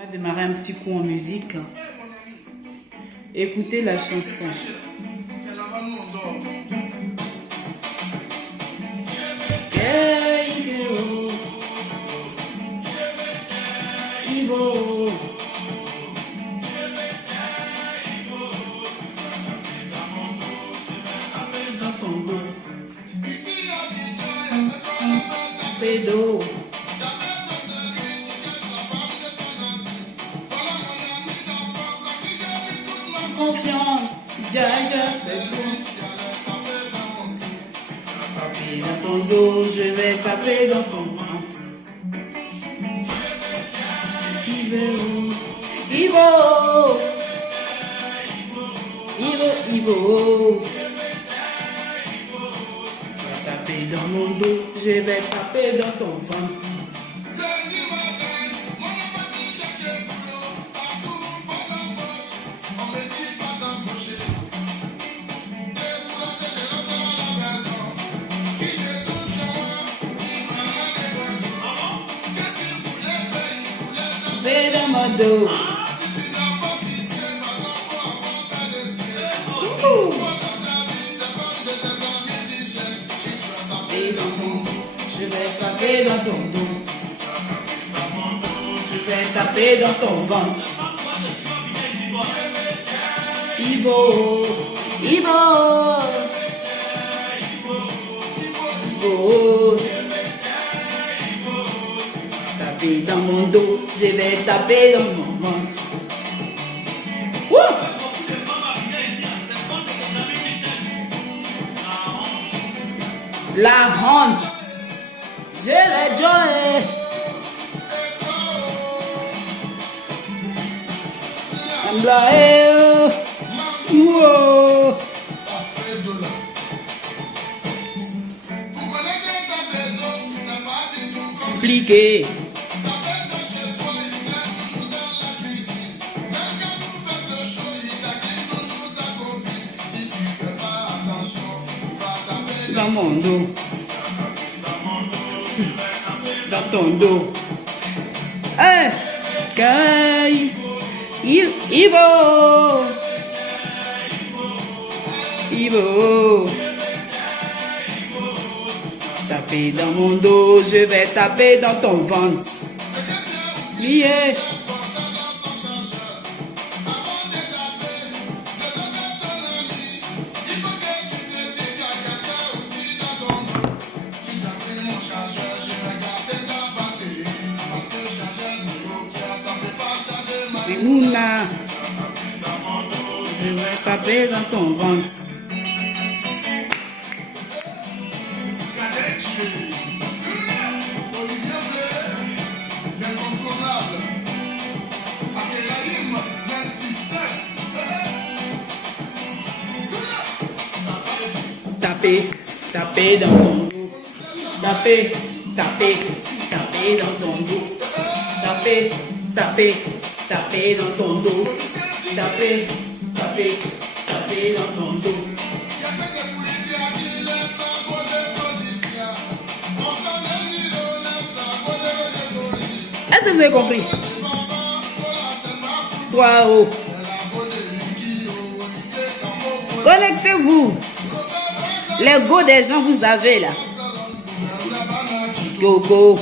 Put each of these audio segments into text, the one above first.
va démarrer un petit coup en musique. Écoutez la chanson. Pédo. Confiance, Jaja, c'est bon. Taper dans ton dos, je vais taper dans ton ventre. Ivo, Ivo. Je vais taper dans mon dos, je vais taper dans ton ventre. Dans mon dos. Je vais taper dans ton dos. Je vais taper dans ton ventre. Ivo, Ivo, Ivo. Taper dans mon dos, je vais taper dans mon ventre. Wouh! La honte, je l'ai joué. I'm like, whoa. Compliqué. Dans mon dos, dans ton dos. Hey, Kai, Ivo, Ivo. Taper dans mon dos, je vais taper dans ton ventre. Lié. Mouna, je vais taper dans ton ventre. Taper, taper dans ton dos. Taper, taper, taper dans ton dos. Taper, taper. Taper dans ton dos, taper, taper, taper dans ton dos. Est-ce que vous avez compris? Waouh! Connectez-vous. Les go des gens vous avez là. Go, go.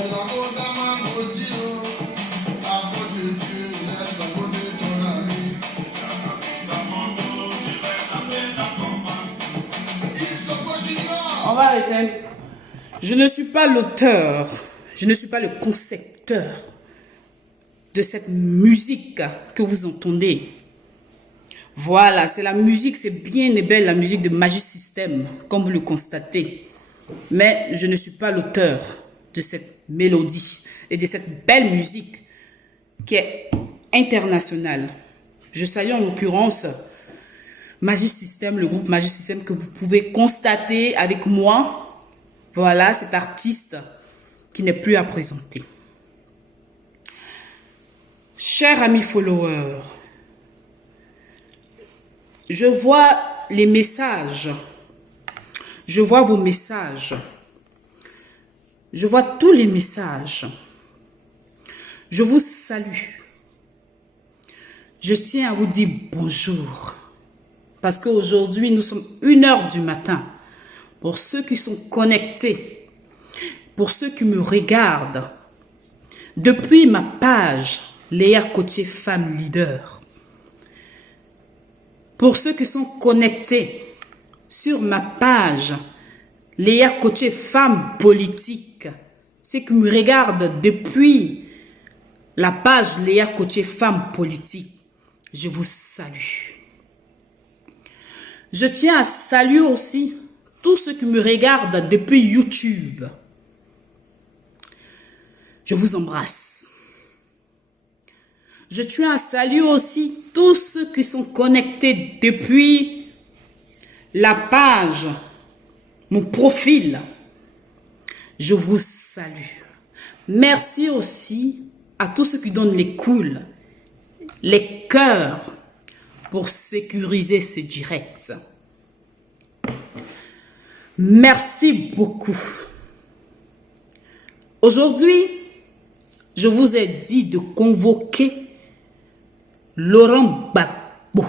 On va arrêter. Je ne suis pas l'auteur, je ne suis pas le concepteur de cette musique que vous entendez. Voilà, c'est la musique, c'est bien et belle la musique de Magic System, comme vous le constatez. Mais je ne suis pas l'auteur de cette mélodie et de cette belle musique qui est internationale. Je salue en l'occurrence Magic System, le groupe Magic System que vous pouvez constater avec moi. Voilà, cet artiste qui n'est plus à présenter. Chers amis followers, je vois les messages. Je vois vos messages. Je vois tous les messages. Je vous salue. Je tiens à vous dire bonjour. Parce qu'aujourd'hui, nous sommes 1h du matin. Pour ceux qui sont connectés, pour ceux qui me regardent, depuis ma page Léa Cotier Femme Leader. Pour ceux qui sont connectés sur ma page Léa Cotier Femme Politique, ceux qui me regardent depuis la page Léa Cotier Femme Politique, je vous salue. Je tiens à saluer aussi tous ceux qui me regardent depuis YouTube. Je vous embrasse. Je tiens à saluer aussi tous ceux qui sont connectés depuis la page, mon profil. Je vous salue. Merci aussi à tous ceux qui donnent les coups, les cœurs pour sécuriser ce direct. Merci beaucoup. Aujourd'hui, je vous ai dit de convoquer Laurent Gbagbo.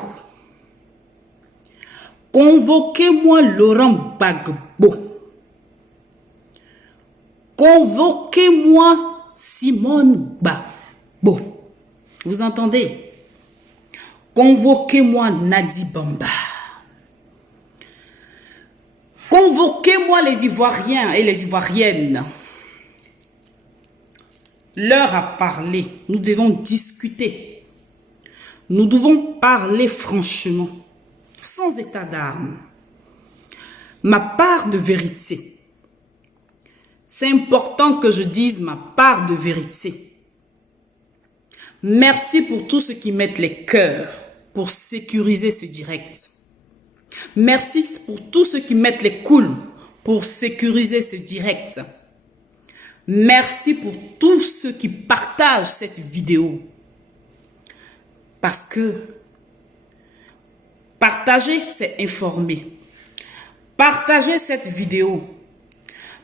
Convoquez-moi Laurent Gbagbo. Convoquez-moi Simone Gbagbo. Vous entendez? Convoquez-moi Nadi Bamba. Convoquez-moi les Ivoiriens et les Ivoiriennes. L'heure a parlé. Nous devons discuter. Nous devons parler franchement, sans état d'âme. Ma part de vérité. C'est important que je dise ma part de vérité. Merci pour tous ceux qui mettent les cœurs pour sécuriser ce direct. Merci pour tous ceux qui mettent les coups pour sécuriser ce direct. Merci pour tous ceux qui partagent cette vidéo. Parce que partager, c'est informer. Partagez cette vidéo.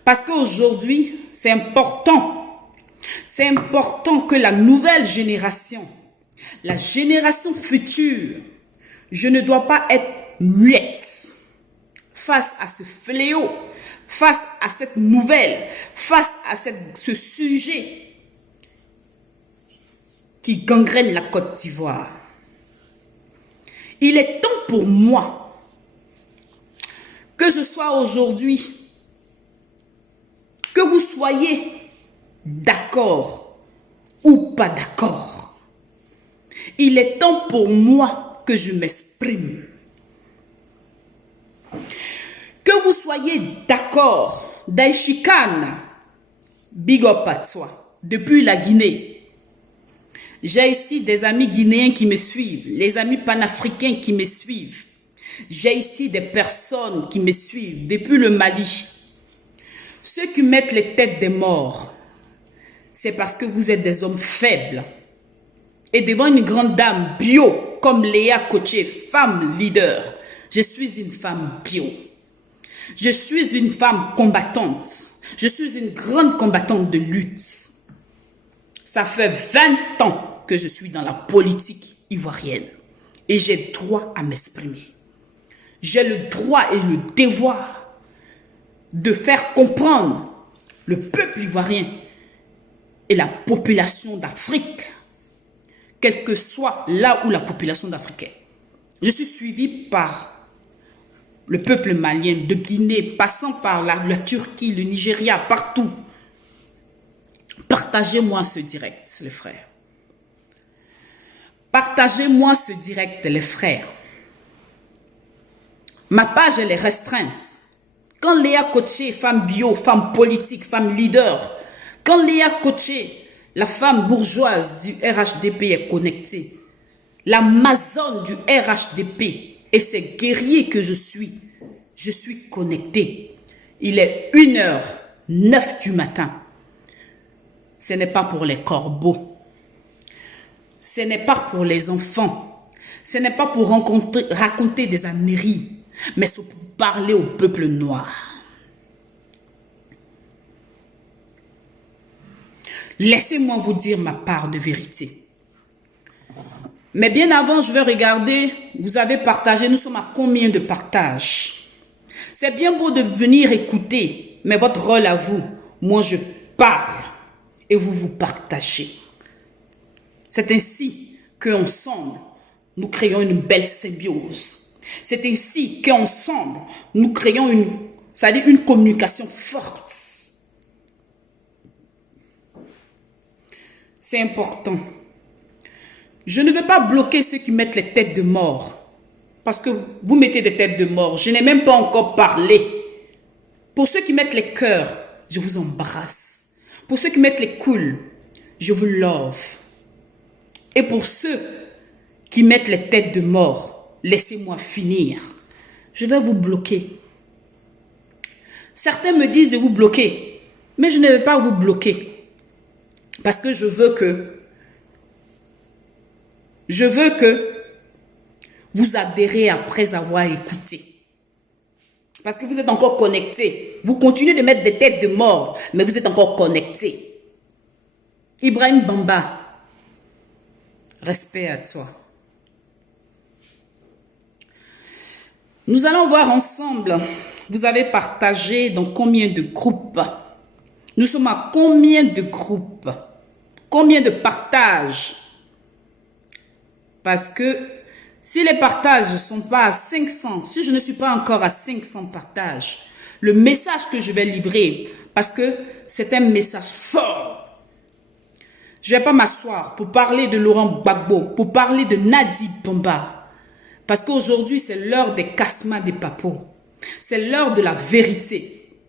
Parce qu'aujourd'hui, c'est important. C'est important que la nouvelle génération, la génération future, je ne dois pas être muette face à ce fléau, face à cette nouvelle, face à ce sujet qui gangrène la Côte d'Ivoire. Il est temps pour moi que je sois aujourd'hui, que vous soyez d'accord ou pas d'accord. Il est temps pour moi que je m'exprime. Que vous soyez d'accord, Daïchikan, big up à toi, depuis la Guinée. J'ai ici des amis guinéens qui me suivent, les amis panafricains qui me suivent. J'ai ici des personnes qui me suivent depuis le Mali. Ceux qui mettent les têtes des morts, c'est parce que vous êtes des hommes faibles. Et devant une grande dame bio, comme Léa Cotier, femme leader, je suis une femme bio. Je suis une femme combattante. Je suis une grande combattante de lutte. Ça fait 20 ans que je suis dans la politique ivoirienne. Et j'ai droit à m'exprimer. J'ai le droit et le devoir de faire comprendre le peuple ivoirien et la population d'Afrique, quel que soit là où la population d'Afrique est. Je suis suivi par le peuple malien, de Guinée, passant par la Turquie, le Nigeria, partout. Partagez-moi ce direct, les frères. Partagez-moi ce direct, les frères. Ma page, elle est restreinte. Quand Léa Cotier, femme bio, femme politique, femme leader, quand Léa Cotier, la femme bourgeoise du RHDP est connectée, l'Amazone du RHDP et ces guerriers que je suis connecté. Il est 1h09 du matin. Ce n'est pas pour les corbeaux. Ce n'est pas pour les enfants. Ce n'est pas pour raconter des âneries, mais c'est pour parler au peuple noir. Laissez-moi vous dire ma part de vérité. Mais bien avant, je vais regarder, vous avez partagé, nous sommes à combien de partages? C'est bien beau de venir écouter, mais votre rôle à vous, moi je parle et vous partagez. C'est ainsi qu'ensemble, nous créons une belle symbiose. C'est ainsi qu'ensemble, nous créons une communication forte. C'est important. Je ne veux pas bloquer ceux qui mettent les têtes de mort. Parce que vous mettez des têtes de mort. Je n'ai même pas encore parlé. Pour ceux qui mettent les cœurs, je vous embrasse. Pour ceux qui mettent les couilles, je vous love. Et pour ceux qui mettent les têtes de mort, laissez-moi finir. Je vais vous bloquer. Certains me disent de vous bloquer. Mais je ne vais pas vous bloquer. Parce que je veux que vous adhérez après avoir écouté. Parce que vous êtes encore connectés. Vous continuez de mettre des têtes de mort, mais vous êtes encore connectés. Ibrahim Bamba, respect à toi. Nous allons voir ensemble, vous avez partagé dans combien de groupes? Nous sommes à combien de groupes? Combien de partages? Parce que si les partages ne sont pas à 500, si je ne suis pas encore à 500 partages, le message que je vais livrer, parce que c'est un message fort. Je ne vais pas m'asseoir pour parler de Laurent Gbagbo, pour parler de Nadi Bamba. Parce qu'aujourd'hui, c'est l'heure des cassements des papos. C'est l'heure de la vérité.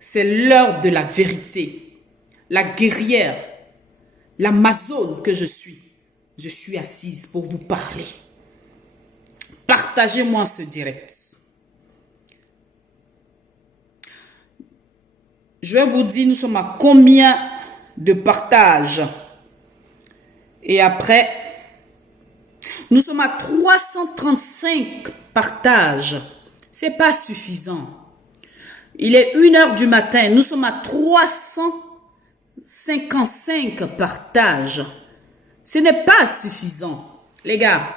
C'est l'heure de la vérité. La guerrière, l'Amazone que je suis assise pour vous parler. Partagez-moi ce direct. Je vais vous dire, nous sommes à combien de partages. Et après, nous sommes à 335 partages. C'est pas suffisant. Il est 1h du matin. Nous sommes à 355 partages. Ce n'est pas suffisant. Les gars,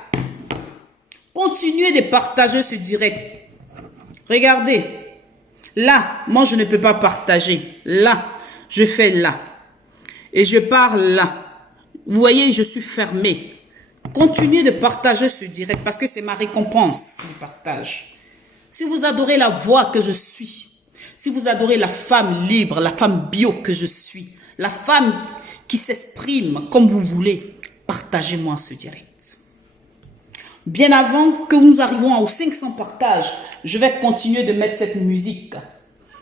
continuez de partager ce direct. Regardez. Là, moi, je ne peux pas partager. Là, je fais là. Et je parle là. Vous voyez, je suis fermé. Continuez de partager ce direct parce que c'est ma récompense, le partage. Si vous adorez la voix que je suis, si vous adorez la femme libre, la femme bio que je suis, la femme qui s'exprime comme vous voulez, partagez-moi ce direct. Bien avant que nous arrivions aux 500 partages, je vais continuer de mettre cette musique.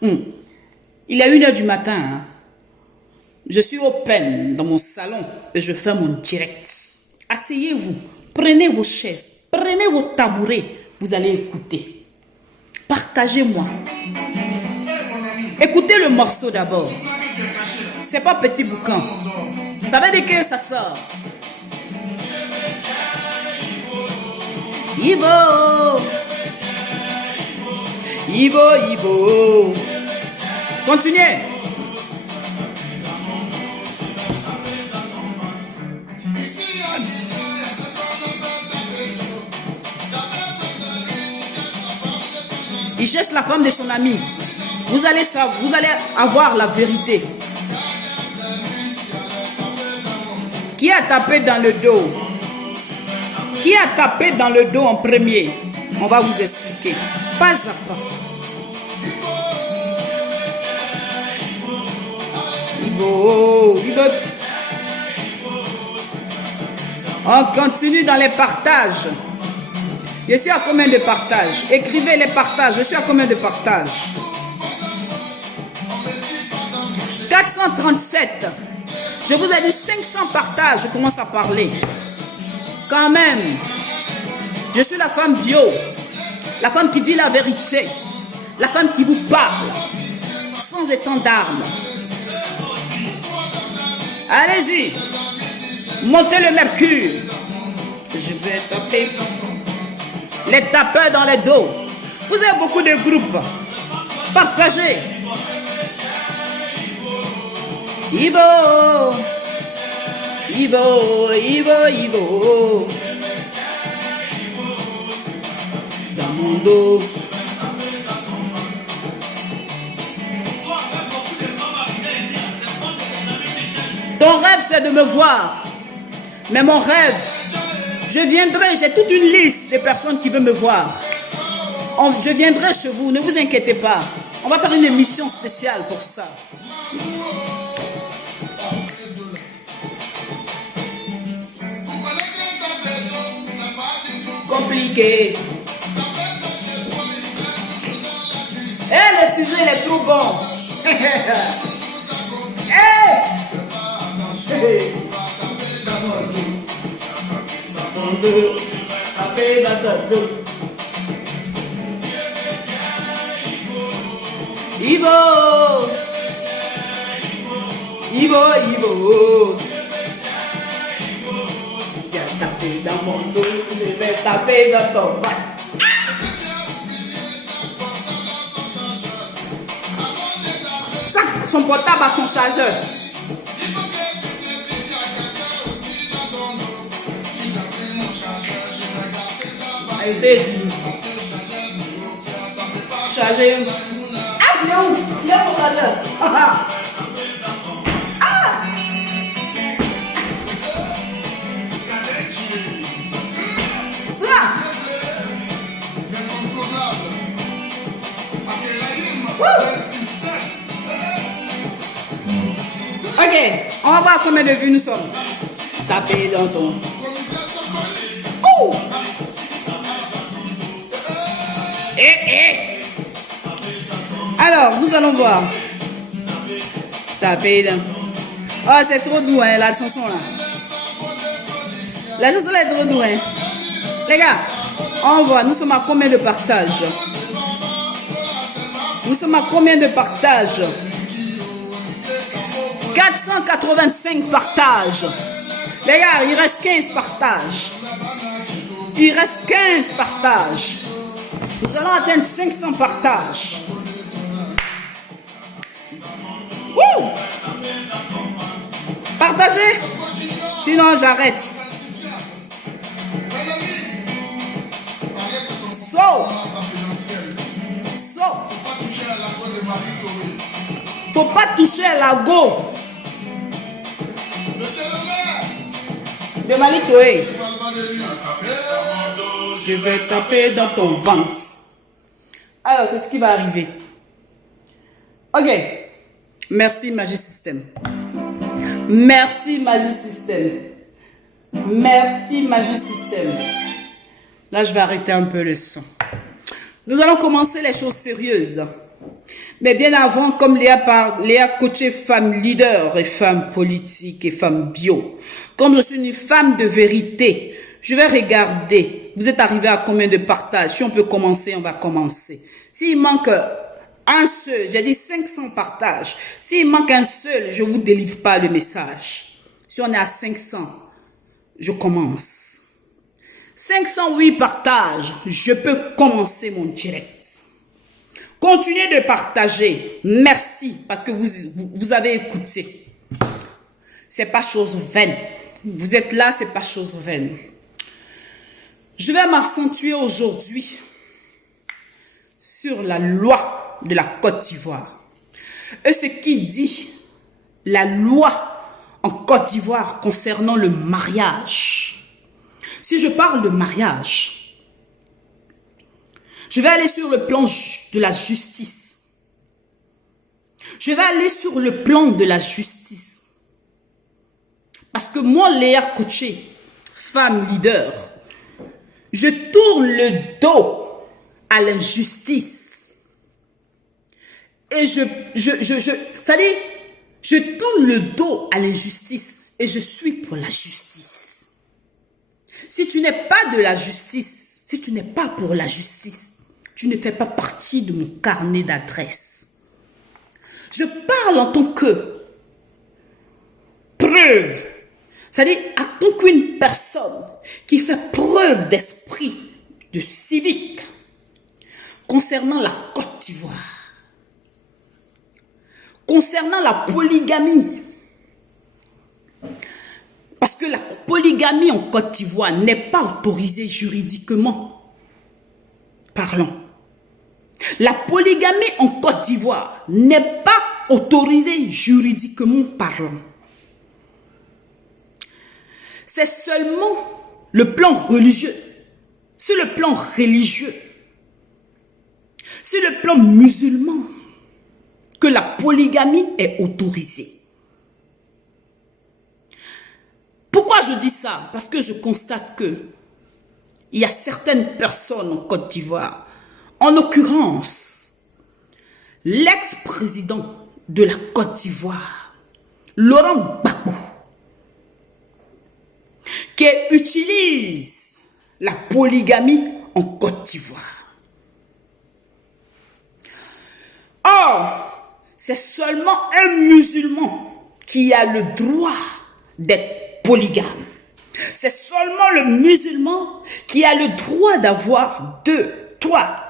Il est 1h du matin. Hein. Je suis open dans mon salon et je fais mon direct. Asseyez-vous, prenez vos chaises, prenez vos tabourets, vous allez écouter. Partagez-moi. Écoutez le morceau d'abord. C'est pas petit boucan. Ça veut dire que ça sort. Ivo, Ivo, Ivo. Continuez. Il cherche la femme de son ami. Vous allez avoir la vérité. Qui a tapé dans le dos? Qui a tapé dans le dos en premier? On va vous expliquer. Pas à pas. On continue dans les partages. Je suis à combien de partages? Écrivez les partages. Je suis à combien de partages? 437. Je vous ai dit 500 partages. Je commence à parler. Quand même. Je suis la femme bio. La femme qui dit la vérité. La femme qui vous parle. Sans étendard. Allez-y. Montez le mercure. Je vais taper. Les tapeurs dans les dos. Vous avez beaucoup de groupes. Partagez. Ivo. Ivo, Ivo, Ivo. Dans mon dos. Ton rêve, c'est de me voir. Mais mon rêve, je viendrai, j'ai toute une liste de personnes qui veulent me voir. Je viendrai chez vous, ne vous inquiétez pas. On va faire une émission spéciale pour ça. Compliqué. Le sujet, il est trop bon. Ivo, Ivo, Ivo. Si tu as tapé dans mon dos, je vais taper dans ton ventre. Chaque son portable a son chargeur. A été chargé. Ah, il est où? Il est mon chargeur. Ah! Ça! Ok, on va voir combien de vues nous sommes. Tapez dans ton. Oh! Alors, nous allons voir. Tapez dans. Oh, c'est trop doux, hein, la chanson là. La chanson là est trop doux, hein. Les gars, on voit, nous sommes à combien de partages? Nous sommes à combien de partages? 485 partages. Les gars, il reste 15 partages. Il reste 15 partages. Nous allons atteindre 500 partages. Wouh! Partagez. Sinon, j'arrête. Faut pas toucher à la go de Malik Toé. Je vais taper dans ton ventre. Alors, c'est ce qui va arriver. Ok. Merci, Magie System. Merci, Magie System. Merci, Magie System. Là, je vais arrêter un peu le son. Nous allons commencer les choses sérieuses. Mais bien avant, comme Léa coachée femme leader et femme politique et femme bio, comme je suis une femme de vérité, je vais regarder. Vous êtes arrivé à combien de partages? Si on peut commencer, on va commencer. S'il manque un seul, j'ai dit 500 partages. S'il manque un seul, je ne vous délivre pas le message. Si on est à 500, je commence. 508 partages, je peux commencer mon direct. Continuez de partager. Merci parce que vous avez écouté. C'est pas chose vaine. Vous êtes là, c'est pas chose vaine. Je vais m'accentuer aujourd'hui sur la loi de la Côte d'Ivoire. Et ce qui dit la loi en Côte d'Ivoire concernant le mariage. Si je parle de mariage, je vais aller sur le plan de la justice. Je vais aller sur le plan de la justice. Parce que moi, Léa Coaché, femme leader, je tourne le dos à l'injustice. Et je tourne le dos à l'injustice et je suis pour la justice. Si tu n'es pas de la justice, si tu n'es pas pour la justice, tu ne fais pas partie de mon carnet d'adresses. Je parle en tant que preuve. C'est-à-dire en tant qu'une personne qui fait preuve d'esprit, de civique, concernant la Côte d'Ivoire, concernant la polygamie. polygamie en Côte d'Ivoire n'est pas autorisée juridiquement parlant. La polygamie en Côte d'Ivoire n'est pas autorisée juridiquement parlant. C'est seulement le plan religieux. Sur le plan religieux, sur le plan musulman, que la polygamie est autorisée. Pourquoi je dis ça? Parce que je constate que il y a certaines personnes en Côte d'Ivoire, en l'occurrence, l'ex-président de la Côte d'Ivoire, Laurent Gbagbo, qui utilise la polygamie en Côte d'Ivoire. Or, c'est seulement un musulman qui a le droit d'être polygame. C'est seulement le musulman qui a le droit d'avoir 2, 3,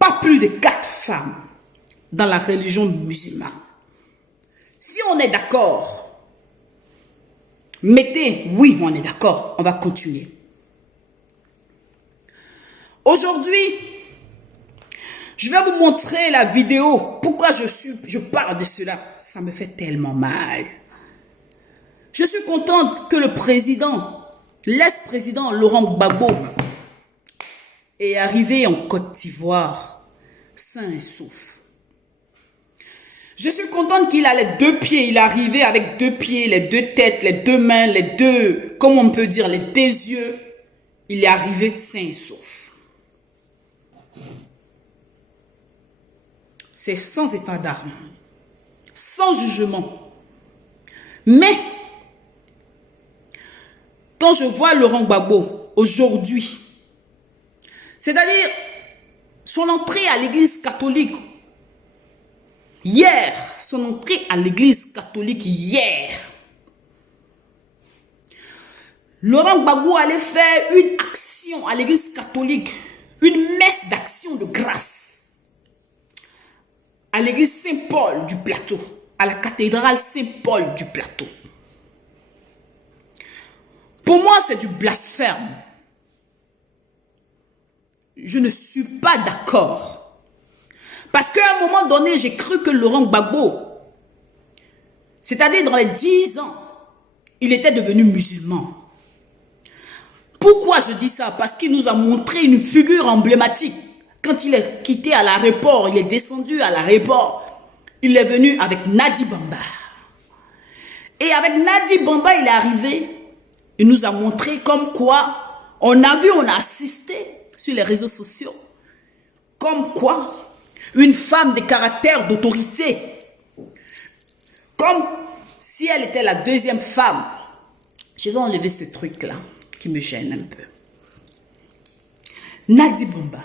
pas plus de 4 femmes dans la religion musulmane. Si on est d'accord, mettez oui, on est d'accord, on va continuer. Aujourd'hui, je vais vous montrer la vidéo. Pourquoi je parle de cela? Ça me fait tellement mal. Je suis contente que le président, l'ex-président Laurent Gbagbo, est arrivé en Côte d'Ivoire sain et sauf. Je suis contente qu'il a les 2 pieds. Il est arrivé avec 2 pieds, les 2 têtes, les 2 mains, les 2, comment on peut dire, les 2 yeux. Il est arrivé sain et sauf. C'est sans état d'âme, sans jugement. Mais, quand je vois Laurent Gbagbo aujourd'hui, c'est-à-dire son entrée à l'église catholique, hier, son entrée à l'église catholique hier, Laurent Gbagbo allait faire une action à l'église catholique, une messe d'action de grâce. À l'église Saint-Paul du Plateau, à la cathédrale Saint-Paul du Plateau. Pour moi, c'est du blasphème. Je ne suis pas d'accord. Parce qu'à un moment donné, j'ai cru que Laurent Gbagbo, c'est-à-dire dans les 10 ans, il était devenu musulman. Pourquoi je dis ça? Parce qu'il nous a montré une figure emblématique. Quand il est quitté à l'aéroport, il est descendu à l'aéroport, il est venu avec Nadi Bamba. Et avec Nadi Bamba, il est arrivé, il nous a montré comme quoi, on a vu, on a assisté sur les réseaux sociaux, comme quoi, une femme de caractère, d'autorité, comme si elle était la 2e femme. Je vais enlever ce truc-là, qui me gêne un peu. Nadi Bamba.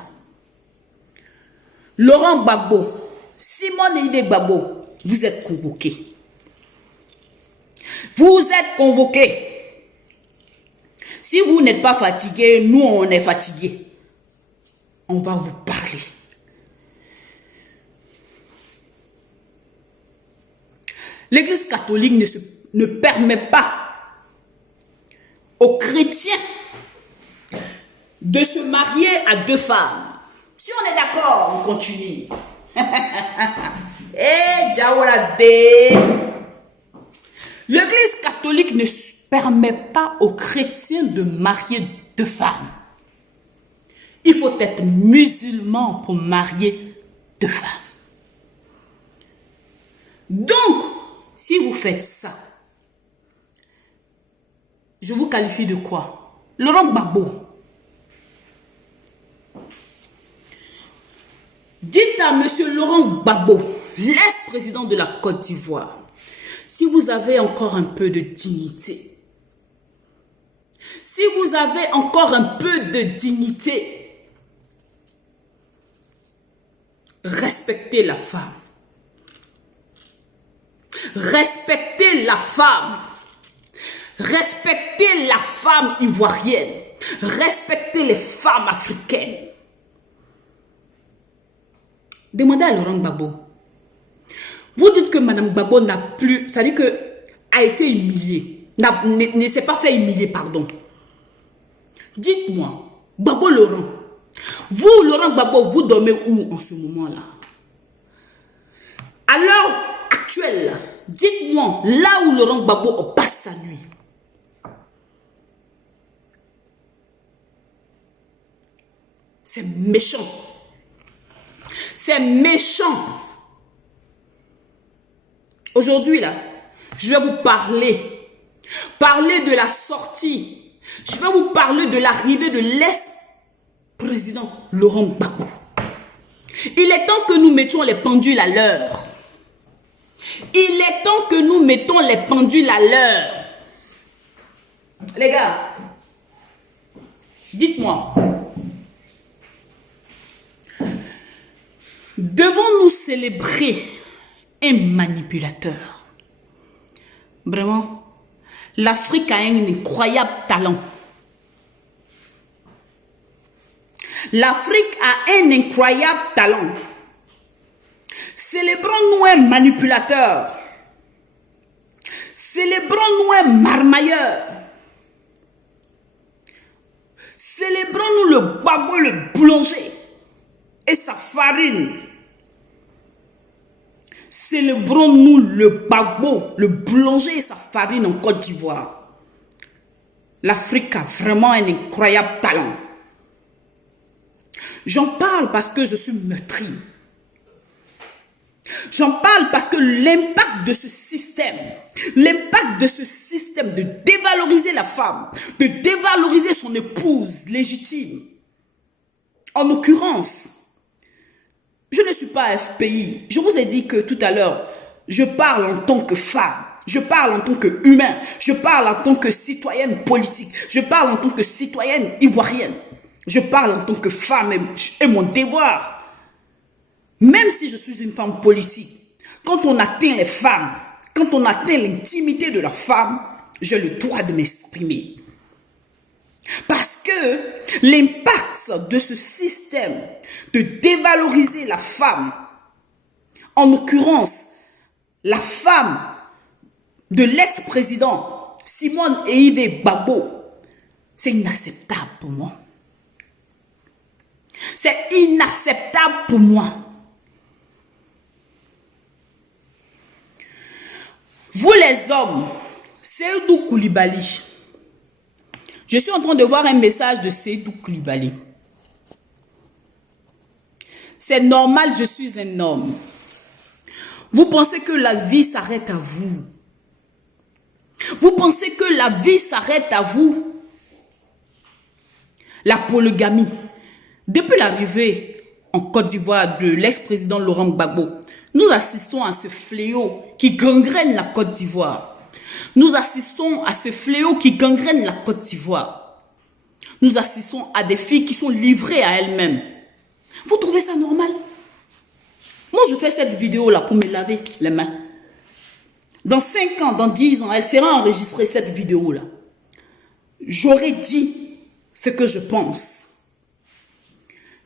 Laurent Gbagbo, Simone Ide Gbagbo, vous êtes convoqués. Vous êtes convoqués. Si vous n'êtes pas fatigués, nous on est fatigués. On va vous parler. L'Église catholique ne permet pas aux chrétiens de se marier à 2 femmes. Si on est d'accord, on continue. Eh, l'Église catholique ne permet pas aux chrétiens de marier 2 femmes. Il faut être musulman pour marier 2 femmes. Donc, si vous faites ça, je vous qualifie de quoi? Laurent Gbagbo. Dites à M. Laurent Gbagbo, l'ex-président de la Côte d'Ivoire, si vous avez encore un peu de dignité, si vous avez encore un peu de dignité, respectez la femme. Respectez la femme. Respectez la femme ivoirienne. Respectez les femmes africaines. Demandez à Laurent Gbagbo. Vous dites que Madame Gbagbo n'a plus, c'est-à-dire que a été humiliée. ne s'est pas fait humilier, pardon. Dites-moi, Gbagbo Laurent, vous, Laurent Gbagbo, vous dormez où en ce moment-là? À l'heure actuelle, dites-moi, là où Laurent Gbagbo passe sa nuit. C'est méchant. C'est méchant. Aujourd'hui, là, je vais vous parler de la sortie. Je vais vous parler de l'arrivée de l'ex-président Laurent Gbagbo. Il est temps que nous mettions les pendules à l'heure. Il est temps que nous mettons les pendules à l'heure. Les gars, dites-moi, devons-nous célébrer un manipulateur? Vraiment, l'Afrique a un incroyable talent. L'Afrique a un incroyable talent. Célébrons-nous un manipulateur. Célébrons-nous un marmailleur. Célébrons-nous le Gbagbo, le boulanger et sa farine. Célébrons-nous le Gbagbo, le boulanger et sa farine en Côte d'Ivoire. L'Afrique a vraiment un incroyable talent. J'en parle parce que je suis meurtrie. J'en parle parce que l'impact de ce système de dévaloriser la femme, de dévaloriser son épouse légitime, en l'occurrence, je ne suis pas FPI. Je vous ai dit que tout à l'heure, je parle en tant que femme, je parle en tant qu'humain, je parle en tant que citoyenne politique, je parle en tant que citoyenne ivoirienne, je parle en tant que femme et mon devoir. Même si je suis une femme politique, quand on atteint les femmes, quand on atteint l'intimité de la femme, j'ai le droit de m'exprimer. Parce que l'impact de ce système de dévaloriser la femme, en l'occurrence, la femme de l'ex-président Simone Eïvé Gbagbo, c'est inacceptable pour moi. C'est inacceptable pour moi. Vous les hommes, Seydou Koulibaly. Je suis en train de voir un message de Seydou Koulibaly. C'est normal, je suis un homme. Vous pensez que la vie s'arrête à vous? Vous pensez que la vie s'arrête à vous? La polygamie. Depuis l'arrivée en Côte d'Ivoire de l'ex-président Laurent Gbagbo, nous assistons à ce fléau qui gangrène la Côte d'Ivoire. Nous assistons à ce fléau qui gangrène la Côte d'Ivoire. Nous assistons à des filles qui sont livrées à elles-mêmes. Vous trouvez ça normal? Moi, je fais cette vidéo-là pour me laver les mains. Dans 5 ans, dans 10 ans, elle sera enregistrée, cette vidéo-là. J'aurais dit ce que je pense.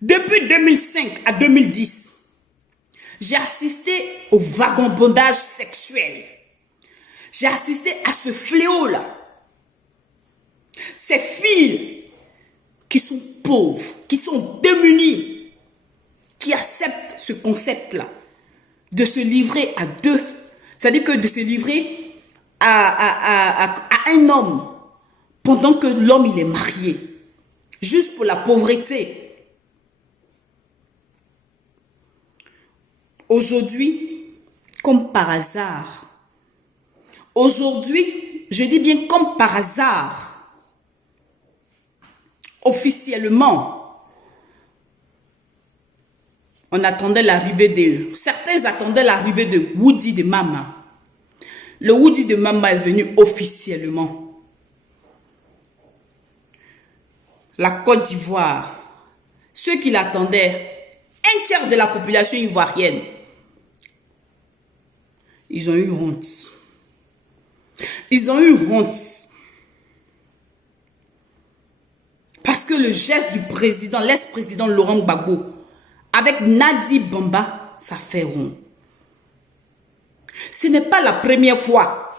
Depuis 2005 à 2010, j'ai assisté au vagabondage sexuel. J'ai assisté à ce fléau-là. Ces filles qui sont pauvres, qui sont démunies, qui acceptent ce concept-là, de se livrer à deux, c'est-à-dire que de se livrer à un homme pendant que l'homme il est marié, juste pour la pauvreté. Aujourd'hui, comme par hasard, aujourd'hui, je dis bien comme par hasard, officiellement, on attendait l'arrivée de... Certains attendaient l'arrivée de Woody de Mama. Le Woody de Mama est venu officiellement. La Côte d'Ivoire, ceux qui l'attendaient, un tiers de la population ivoirienne, ils ont eu honte. Ils ont eu honte. Parce que le geste du président, l'ex-président Laurent Gbagbo, avec Nadi Bamba, ça fait honte. Ce n'est pas la première fois.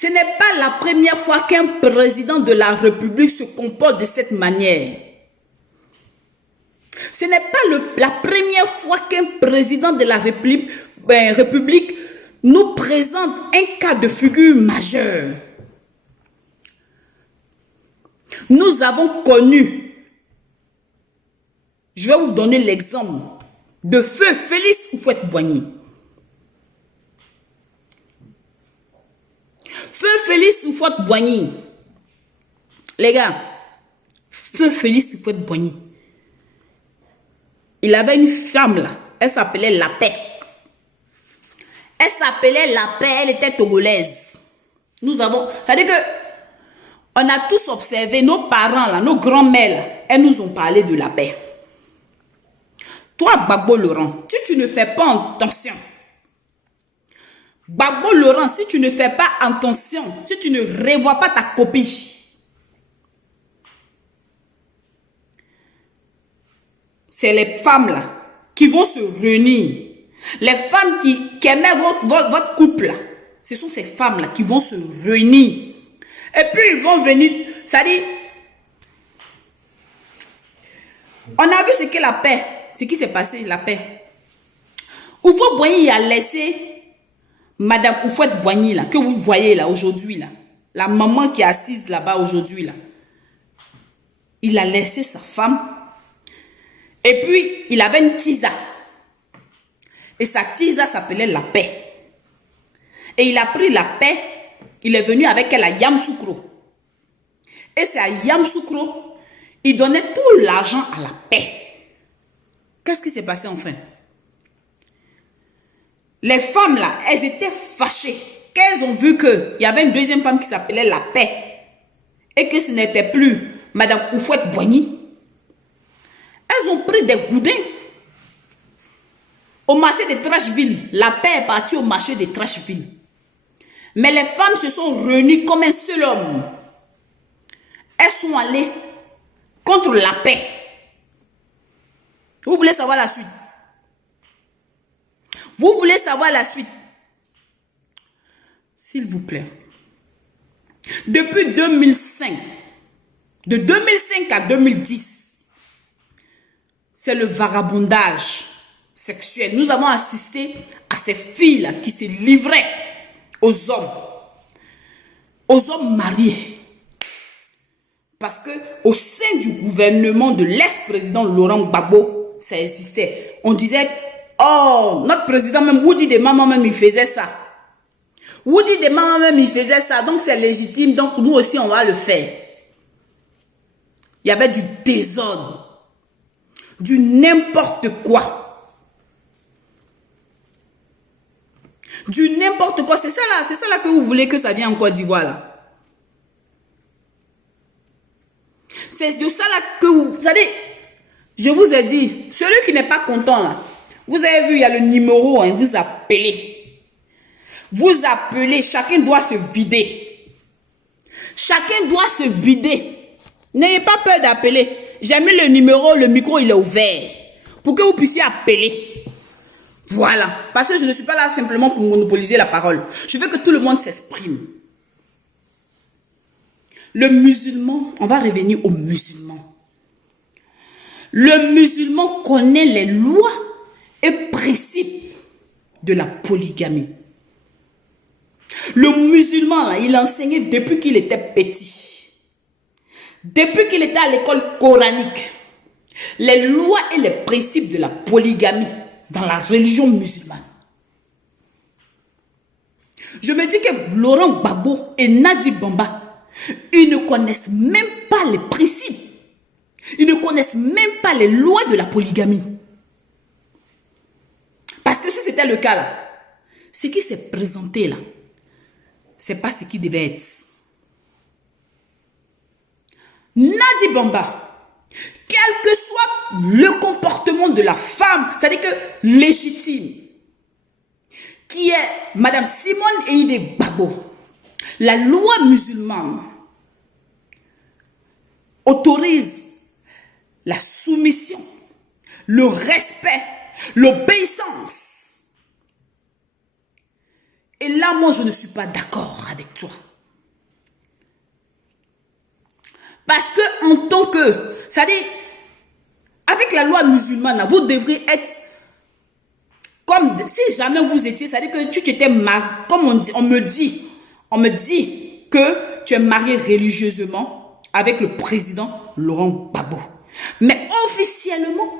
Ce n'est pas la première fois qu'un président de la République se comporte de cette manière. Ce n'est pas la première fois qu'un président de la République nous présente un cas de figure majeure. Nous avons connu, je vais vous donner l'exemple de Feu Félix Houphouët-Boigny. Feu Félix Houphouët-Boigny. Les gars, Feu Félix Houphouët-Boigny. Il avait une femme là, elle s'appelait La Paix. Elle s'appelait La Paix, elle était togolaise. Nous avons, c'est-à-dire que on a tous observé, nos parents là, nos grands-mères là, elles nous ont parlé de La Paix. Toi, Gbagbo Laurent, si tu ne fais pas attention, Gbagbo Laurent, si tu ne fais pas attention, si tu ne revois pas ta copie, c'est les femmes là qui vont se réunir. Les femmes qui aimaient votre couple là, ce sont ces femmes là qui vont se réunir. Et puis ils vont venir, ça dit, on a vu ce qu'est la paix, ce qui s'est passé, la paix. Houphouët-Boigny a laissé Madame Houphouët-Boigny là, que vous voyez là aujourd'hui là, la maman qui est assise là-bas aujourd'hui là. Il a laissé sa femme. Et puis, il avait une tisa. Et sa tisa s'appelait La Paix. Et il a pris La Paix, il est venu avec elle à Yamoussoukro. Et c'est à Yamoussoukro, il donnait tout l'argent à La Paix. Qu'est-ce qui s'est passé enfin? Les femmes là, elles étaient fâchées. Qu'elles ont vu qu'il y avait une deuxième femme qui s'appelait La Paix. Et que ce n'était plus Madame Houphouët-Boigny. Elles ont pris des goudins au marché de Trashville. La Paix est partie au marché de Trashville. Mais les femmes se sont réunies comme un seul homme. Elles sont allées contre La Paix. Vous voulez savoir la suite? Vous voulez savoir la suite? S'il vous plaît. Depuis 2005, de 2005 à 2010, c'est le vagabondage sexuel. Nous avons assisté à ces filles-là qui se livraient aux hommes mariés. Parce que au sein du gouvernement de l'ex-président Laurent Gbagbo, ça existait. On disait, oh, notre président même, Woody de maman même, il faisait ça. Woody de maman même, il faisait ça. Donc c'est légitime, donc nous aussi, on va le faire. Il y avait du désordre. Du n'importe quoi. Du n'importe quoi. C'est ça là que vous voulez que ça vienne en Côte d'Ivoire là. C'est de ça là que vous savez, je vous ai dit, celui qui n'est pas content là, vous avez vu, il y a le numéro, hein, vous appelez. Vous appelez, chacun doit se vider. Chacun doit se vider. N'ayez pas peur d'appeler. J'ai mis le numéro, le micro, il est ouvert. Pour que vous puissiez appeler. Voilà. Parce que je ne suis pas là simplement pour monopoliser la parole. Je veux que tout le monde s'exprime. Le musulman, on va revenir au musulman. Le musulman connaît les lois et principes de la polygamie. Le musulman, là, il enseignait depuis qu'il était petit. Depuis qu'il était à l'école coranique, les lois et les principes de la polygamie dans la religion musulmane. Je me dis que Laurent Gbagbo et Nadi Bamba, ils ne connaissent même pas les principes. Ils ne connaissent même pas les lois de la polygamie. Parce que si c'était le cas là, ce qui s'est présenté là, c'est pas ce qui devait être. Nadi Bamba, quel que soit le comportement de la femme, c'est-à-dire que légitime, qui est Madame Simone Eide Gbagbo, la loi musulmane autorise la soumission, le respect, l'obéissance. Et là, moi, je ne suis pas d'accord avec toi. Parce que en tant que, c'est-à-dire, avec la loi musulmane, vous devrez être comme, si jamais vous étiez, c'est-à-dire que tu t'étais marié, comme on me dit que tu es marié religieusement avec le président Laurent Gbagbo. Mais officiellement,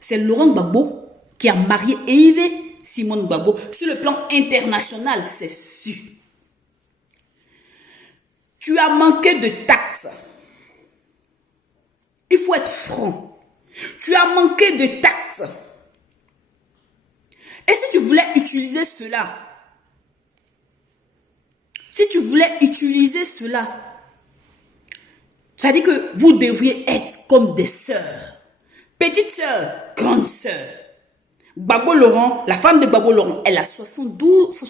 c'est Laurent Gbagbo qui a marié Hervé Simone Gbagbo. Sur le plan international, c'est sûr. Tu as manqué de tact. Il faut être franc. Tu as manqué de tact. Et si tu voulais utiliser cela, ça dit que vous devriez être comme des sœurs. Petite sœur, grande sœur. Gbagbo Laurent, la femme de Gbagbo Laurent, elle a 72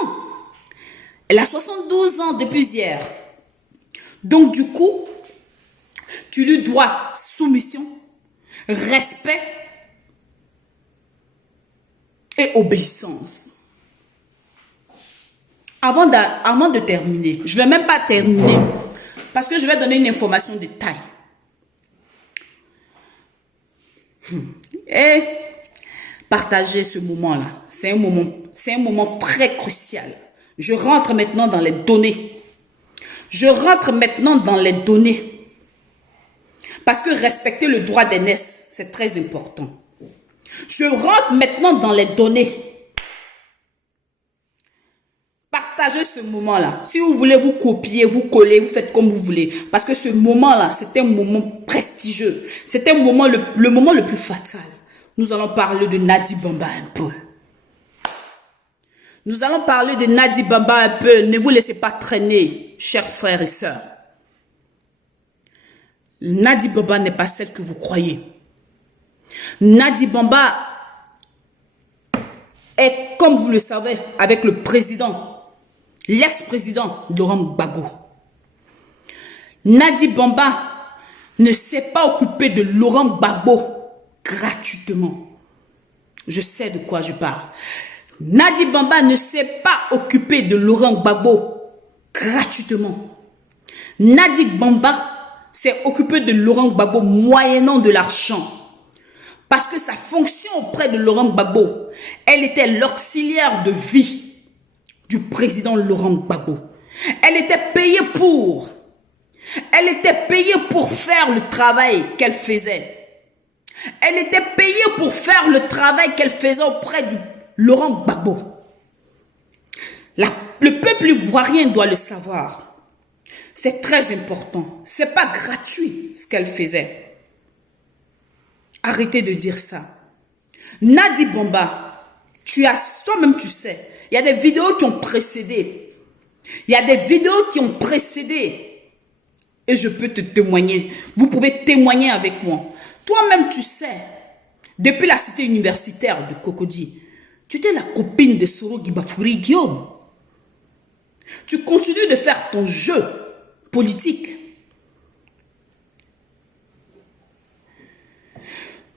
ans. Elle a 72 ans depuis hier. Donc du coup, tu lui dois soumission, respect et obéissance. Avant de terminer, je ne vais même pas terminer parce que je vais donner une information de taille. Et partager ce moment-là, c'est un moment très crucial. Je rentre maintenant dans les données. Parce que respecter le droit d'aînesse, c'est très important. Je rentre maintenant dans les données. Partagez ce moment-là. Si vous voulez vous copier, vous coller, vous faites comme vous voulez. Parce que ce moment-là, c'est un moment prestigieux. C'est un moment, le moment le plus fatal. Nous allons parler de Nadi Bamba un peu. Ne vous laissez pas traîner, chers frères et sœurs. Nadi Bamba n'est pas celle que vous croyez. Nadi Bamba est, comme vous le savez, avec le président, l'ex-président Laurent Gbagbo. Nadi Bamba ne s'est pas occupé de Laurent Gbagbo gratuitement. Je sais de quoi je parle. Nadi Bamba ne s'est pas occupé de Laurent Gbagbo gratuitement. Nadi Bamba s'est occupé de Laurent Gbagbo moyennant de l'argent. Parce que sa fonction auprès de Laurent Gbagbo, elle était l'auxiliaire de vie du président Laurent Gbagbo. Elle était payée pour faire le travail qu'elle faisait. Elle était payée pour faire le travail qu'elle faisait auprès de Laurent Gbagbo. Le peuple ivoirien doit le savoir. C'est très important. Ce n'est pas gratuit ce qu'elle faisait. Arrêtez de dire ça. Nadi Bamba, toi-même tu sais, il y a des vidéos qui ont précédé. Et je peux te témoigner. Vous pouvez témoigner avec moi. Toi-même tu sais, depuis la cité universitaire de Cocody, tu étais la copine de Soro Gibafuri Guillaume. Tu continues de faire ton jeu politique.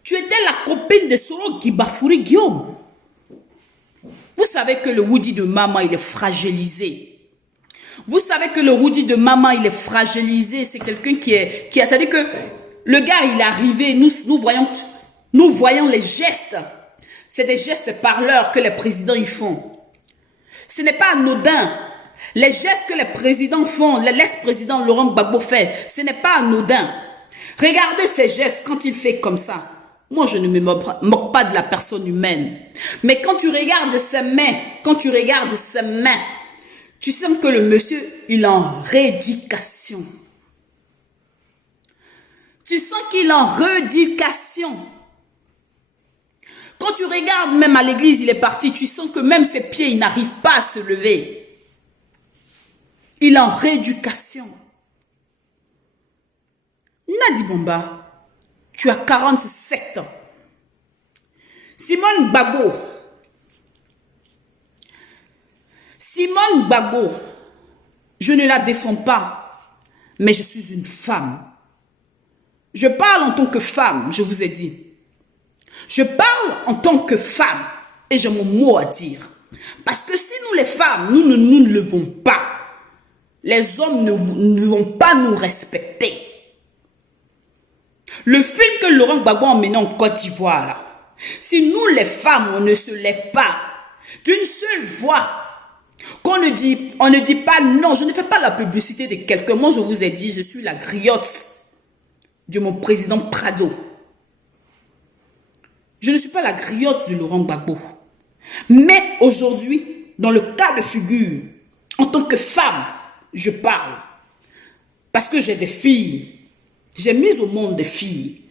Tu étais la copine de Soro Gibafuri Guillaume. Vous savez que le Woody de maman, il est fragilisé. C'est quelqu'un qui a... C'est-à-dire que le gars, il est arrivé, nous voyons les gestes. C'est des gestes parleurs que les présidents y font. Ce n'est pas anodin. Les gestes que les présidents font, l'ex-président Laurent Gbagbo fait, ce n'est pas anodin. Regardez ces gestes quand il fait comme ça. Moi, je ne me moque pas de la personne humaine. Mais quand tu regardes ses mains, tu sens que le monsieur, il est en rééducation. Quand tu regardes même à l'église, il est parti, tu sens que même ses pieds, il n'arrive pas à se lever. Il est en rééducation. Nadi Bamba, tu as 47 ans. Simone Gbagbo, je ne la défends pas, mais je suis une femme. Je parle en tant que femme, je vous ai dit. Je parle en tant que femme et j'ai mon mot à dire. Parce que si nous les femmes, nous ne levons pas, les hommes ne vont pas nous respecter. Le film que Laurent Gbagbo a mené en Côte d'Ivoire, là, si nous les femmes, on ne se lève pas d'une seule voix, on ne dit pas non, je ne fais pas la publicité de quelqu'un. Moi, je vous ai dit, je suis la griotte de mon président Prado. Je ne suis pas la griotte de Laurent Gbagbo. Mais aujourd'hui, dans le cas de figure, en tant que femme, je parle. Parce que j'ai des filles. J'ai mis au monde des filles.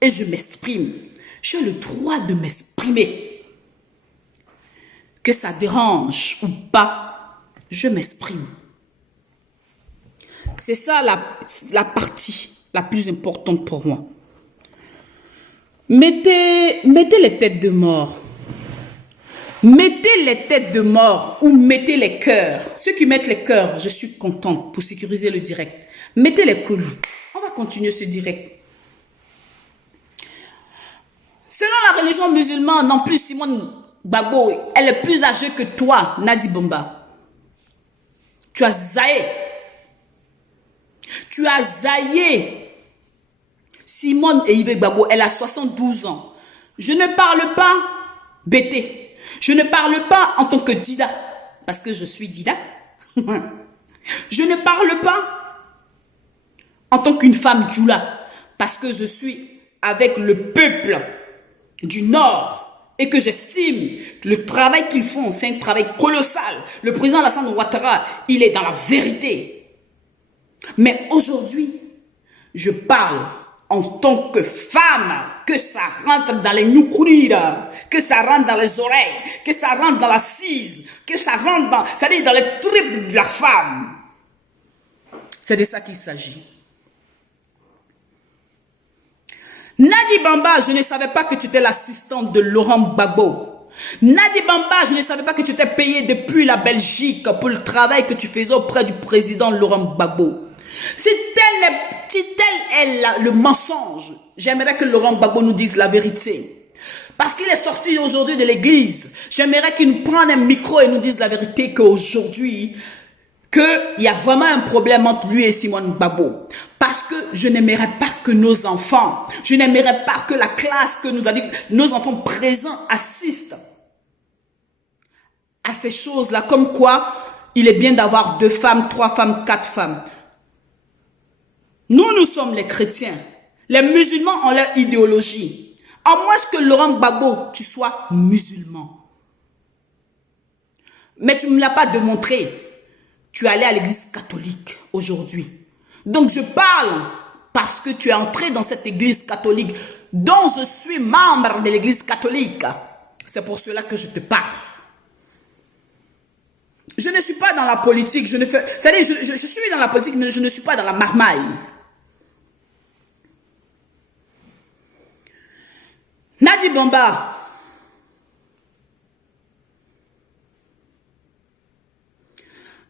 Et je m'exprime. J'ai le droit de m'exprimer. Que ça dérange ou pas, je m'exprime. C'est ça la partie la plus importante pour moi. Mettez les têtes de mort. Mettez les têtes de mort ou mettez les cœurs. Ceux qui mettent les cœurs, je suis contente pour sécuriser le direct. Mettez les couilles. On va continuer ce direct. Selon la religion musulmane, en plus, Simone Gbagbo, elle est plus âgée que toi, Nadi Bamba. Tu as zaillé. Tu as zaillé. Simone et Yves Gbagbo, elle a 72 ans. Je ne parle pas bêté. Je ne parle pas en tant que Dida, parce que je suis Dida. Je ne parle pas en tant qu'une femme Djoula, parce que je suis avec le peuple du Nord et que j'estime le travail qu'ils font, c'est un travail colossal. Le président Alassane Ouattara, il est dans la vérité. Mais aujourd'hui, je parle en tant que femme, que ça rentre dans les noukourir, que ça rentre dans les oreilles, que ça rentre dans l'assise, que ça rentre dans, c'est-à-dire dans les tripes de la femme. C'est de ça qu'il s'agit. Nadi Bamba, je ne savais pas que tu étais l'assistante de Laurent Gbagbo. Nadi Bamba, je ne savais pas que tu étais payé depuis la Belgique pour le travail que tu faisais auprès du président Laurent Gbagbo. Si tel est le mensonge, j'aimerais que Laurent Gbagbo nous dise la vérité. Parce qu'il est sorti aujourd'hui de l'église. J'aimerais qu'il nous prenne un micro et nous dise la vérité qu'aujourd'hui, qu'il y a vraiment un problème entre lui et Simone Gbagbo. Parce que je n'aimerais pas que nos enfants, je n'aimerais pas que la classe que nous avons, nos enfants présents assistent à ces choses-là. Comme quoi, il est bien d'avoir 2 femmes, 3 femmes, 4 femmes. Nous sommes les chrétiens. Les musulmans ont leur idéologie. À moins que Laurent Gbagbo, tu sois musulman. Mais tu ne me l'as pas démontré. Tu es allé à l'église catholique aujourd'hui. Donc je parle parce que tu es entré dans cette église catholique dont je suis membre de l'église catholique. C'est pour cela que je te parle. Je ne suis pas dans la politique. C'est-à-dire, je suis dans la politique, mais je ne suis pas dans la marmaille. Nadi Bamba,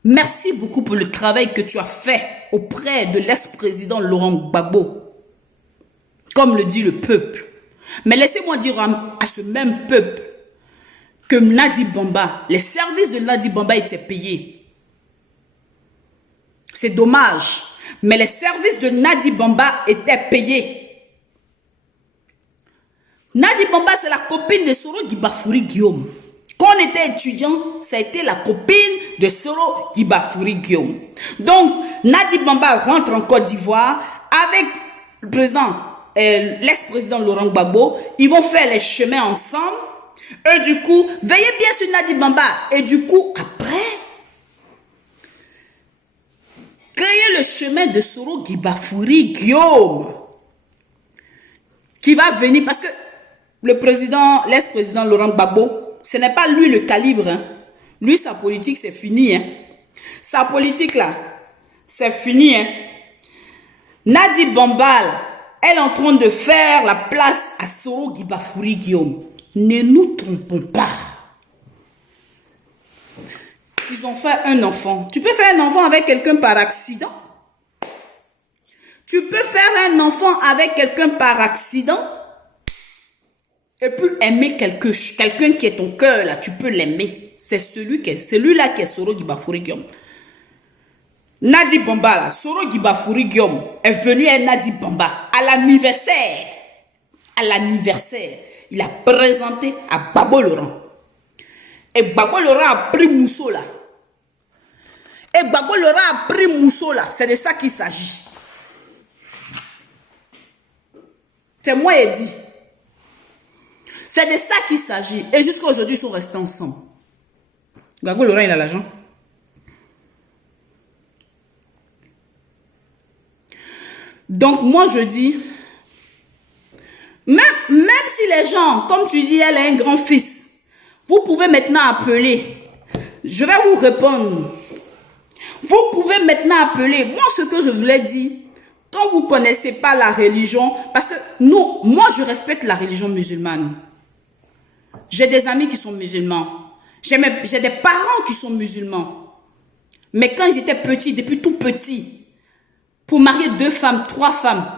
merci beaucoup pour le travail que tu as fait auprès de l'ex-président Laurent Gbagbo, comme le dit le peuple. Mais laissez-moi dire à ce même peuple que Nadi Bamba, les services de Nadi Bamba étaient payés. C'est dommage, mais les services de Nadi Bamba étaient payés. Nadi Bamba, c'est la copine de Soro Guibafouri Guillaume. Quand on était étudiant, ça a été la copine de Soro Guibafouri Guillaume. Donc, Nadi Bamba rentre en Côte d'Ivoire avec le président, l'ex-président Laurent Gbagbo. Ils vont faire les chemins ensemble. Et du coup, veillez bien sur Nadi Bamba. Et du coup, après, créez le chemin de Soro Guibafouri Guillaume qui va venir parce que le président, l'ex-président Laurent Gbagbo, ce n'est pas lui le calibre. Hein. Lui, sa politique, c'est fini. Hein. Sa politique, là, c'est fini. Hein. Nadi Bamba, elle est en train de faire la place à Soro Guibafouri Guillaume. Ne nous trompons pas. Ils ont fait un enfant. Tu peux faire un enfant avec quelqu'un par accident. Tu peux faire un enfant avec quelqu'un par accident. Et puis aimer quelqu'un qui est ton cœur, là, tu peux l'aimer. C'est celui-là qui est Soro Guibafouri Guillaume. Nadi Bamba, là, Soro Gibafuri Guillaume, est venu à Nadi Bamba à l'anniversaire. À l'anniversaire, il a présenté à Babo Laurent. Et Babo Laurent a pris Mousso là. Et Babo Laurent a pris Mousso là. C'est de ça qu'il s'agit. C'est moi qui ai dit. C'est de ça qu'il s'agit. Et jusqu'à aujourd'hui, ils sont restés ensemble. Babo Laurent, il a l'argent. Donc, moi, je dis, même si les gens, comme tu dis, elle a un grand-fils, vous pouvez maintenant appeler. Je vais vous répondre. Vous pouvez maintenant appeler. Moi, ce que je voulais dire, quand vous ne connaissez pas la religion, parce que moi, je respecte la religion musulmane. J'ai des amis qui sont musulmans. J'ai des parents qui sont musulmans. Mais quand ils étaient petits, depuis tout petits, pour marier 2 femmes, 3 femmes,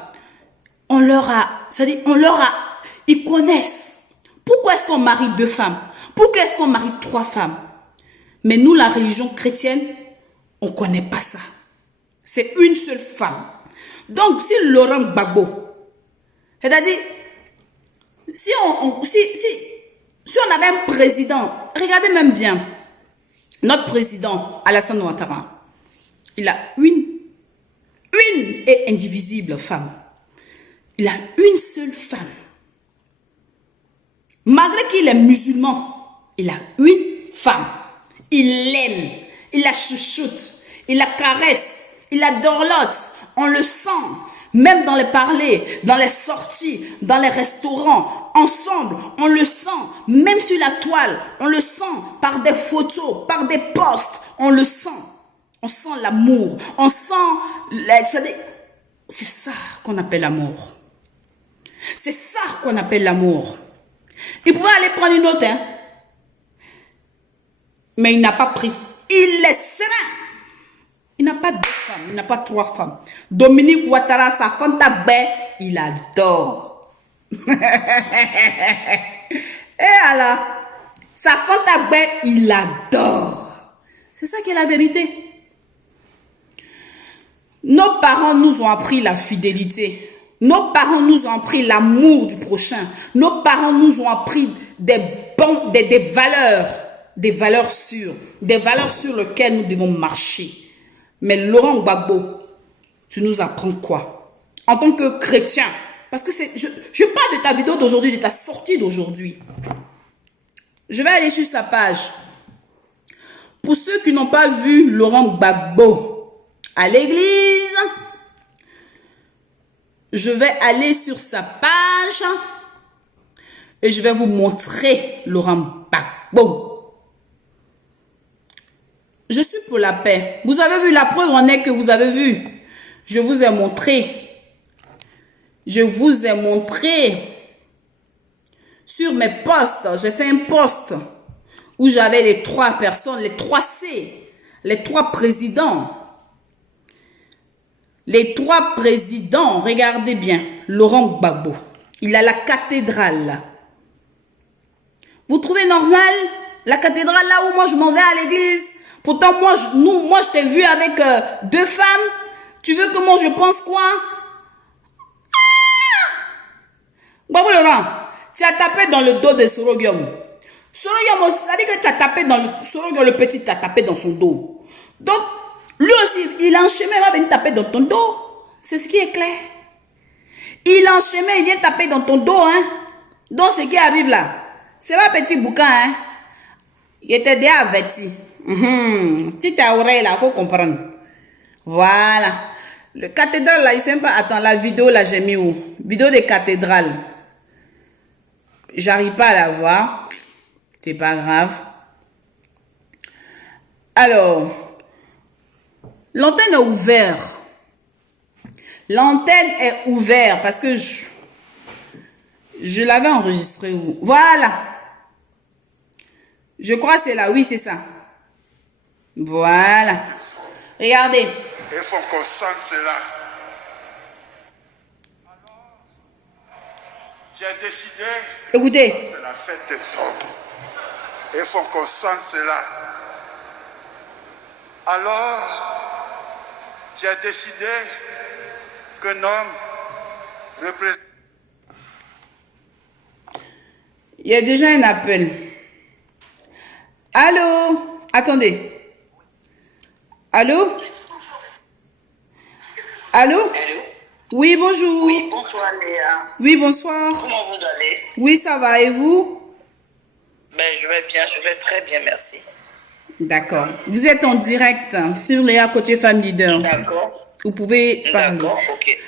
ils connaissent. Pourquoi est-ce qu'on marie 2 femmes? Pourquoi est-ce qu'on marie 3 femmes? Mais nous, la religion chrétienne, on ne connaît pas ça. C'est une seule femme. Donc, si Laurent Gbagbo, c'est-à-dire, si on avait un président, regardez même bien, notre président, Alassane Ouattara, il a une et indivisible femme. Il a une seule femme. Malgré qu'il est musulman, il a une femme. Il l'aime, il la chouchoute, il la caresse, il la dorlote. On le sent, même dans les parlers, dans les sorties, dans les restaurants, ensemble, on le sent. Même sur la toile, on le sent par des photos, par des posts, on le sent. On sent l'amour, on sent... C'est ça qu'on appelle l'amour. C'est ça qu'on appelle l'amour. Il pouvait aller prendre une autre, hein? Mais il n'a pas pris. Il est serein. Il n'a pas 2 femmes, il n'a pas 3 femmes. Dominique Ouattara, sa femme tabé, il adore. Et alors, sa femme tabé, il adore. C'est ça qui est la vérité. Nos parents nous ont appris la fidélité. Nos parents nous ont appris l'amour du prochain. Nos parents nous ont appris des valeurs sûres. Des valeurs sur lesquelles nous devons marcher. Mais Laurent Gbagbo, tu nous apprends quoi? En tant que chrétien. Parce que je parle de ta vidéo d'aujourd'hui, de ta sortie d'aujourd'hui. Je vais aller sur sa page. Pour ceux qui n'ont pas vu Laurent Gbagbo à l'église, je vais aller sur sa page et je vais vous montrer Laurent Gbagbo. Je suis pour la paix. Vous avez vu, la preuve en est que vous avez vu. Je vous ai montré. Je vous ai montré sur mes posts. J'ai fait un post où j'avais les 3 personnes, les 3 C, les 3 présidents. Les 3 présidents, regardez bien, Laurent Gbagbo, il a la cathédrale. Vous trouvez normal la cathédrale là où moi je m'en vais à l'église? Pourtant moi je t'ai vu avec 2 femmes. Tu veux que moi je pense quoi? Gbagbo Laurent, tu as tapé dans le dos de Soro Guillaume. Soro Guillaume, ça dit que tu as tapé dans le... Soro Guillaume le petit, tu as tapé dans son dos. Donc, lui aussi, il en chemin, il va venir taper dans ton dos. C'est ce qui est clair. Il en chemin, il vient taper dans ton dos. Hein. Donc, ce qui arrive là, c'est pas petit boucan. Hein. Il était déjà averti. Si tu as oreille là, il faut comprendre. Voilà. Le cathédrale là, il sait pas. Attends, la vidéo là, j'ai mis où? Vidéo de cathédrale. J'arrive pas à la voir. C'est pas grave. Alors... L'antenne est ouverte. L'antenne est ouverte parce que je l'avais enregistré où? Voilà. Je crois que c'est là. Oui, c'est ça. Voilà. Regardez. Il faut qu'on sente cela. Alors, j'ai décidé. Écoutez. C'est la fête des hommes. Il faut qu'on sente cela. Alors, j'ai décidé qu'un homme représente... Il y a déjà un appel. Allô? Attendez. Allô? Allô? Allô? Oui, bonjour. Oui, bonsoir Léa. Oui, bonsoir. Comment vous allez? Oui, ça va. Et vous? Ben, je vais bien, je vais très bien, merci. D'accord. Vous êtes en direct sur Léa Côté Femme Leader. D'accord. Vous pouvez parler. D'accord, ok.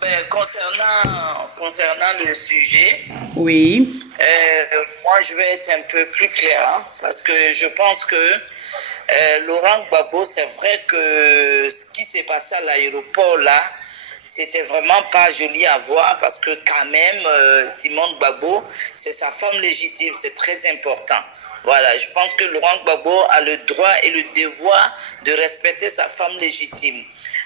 Ben, concernant le sujet, Oui. moi je vais être un peu plus clair hein, parce que je pense que Laurent Gbagbo, c'est vrai que ce qui s'est passé à l'aéroport là, c'était vraiment pas joli à voir parce que quand même, Simone Gbagbo, c'est sa femme légitime, c'est très important. Voilà, je pense que Laurent Gbagbo a le droit et le devoir de respecter sa femme légitime.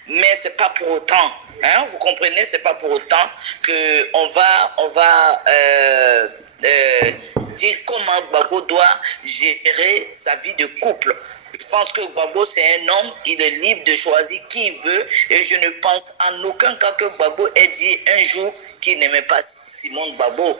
Mais c'est pas pour autant, hein, vous comprenez, c'est pas pour autant que on va dire comment Gbagbo doit gérer sa vie de couple. Je pense que Gbagbo c'est un homme, il est libre de choisir qui il veut et je ne pense en aucun cas que Gbagbo ait dit un jour qu'il n'aimait pas Simone Gbagbo.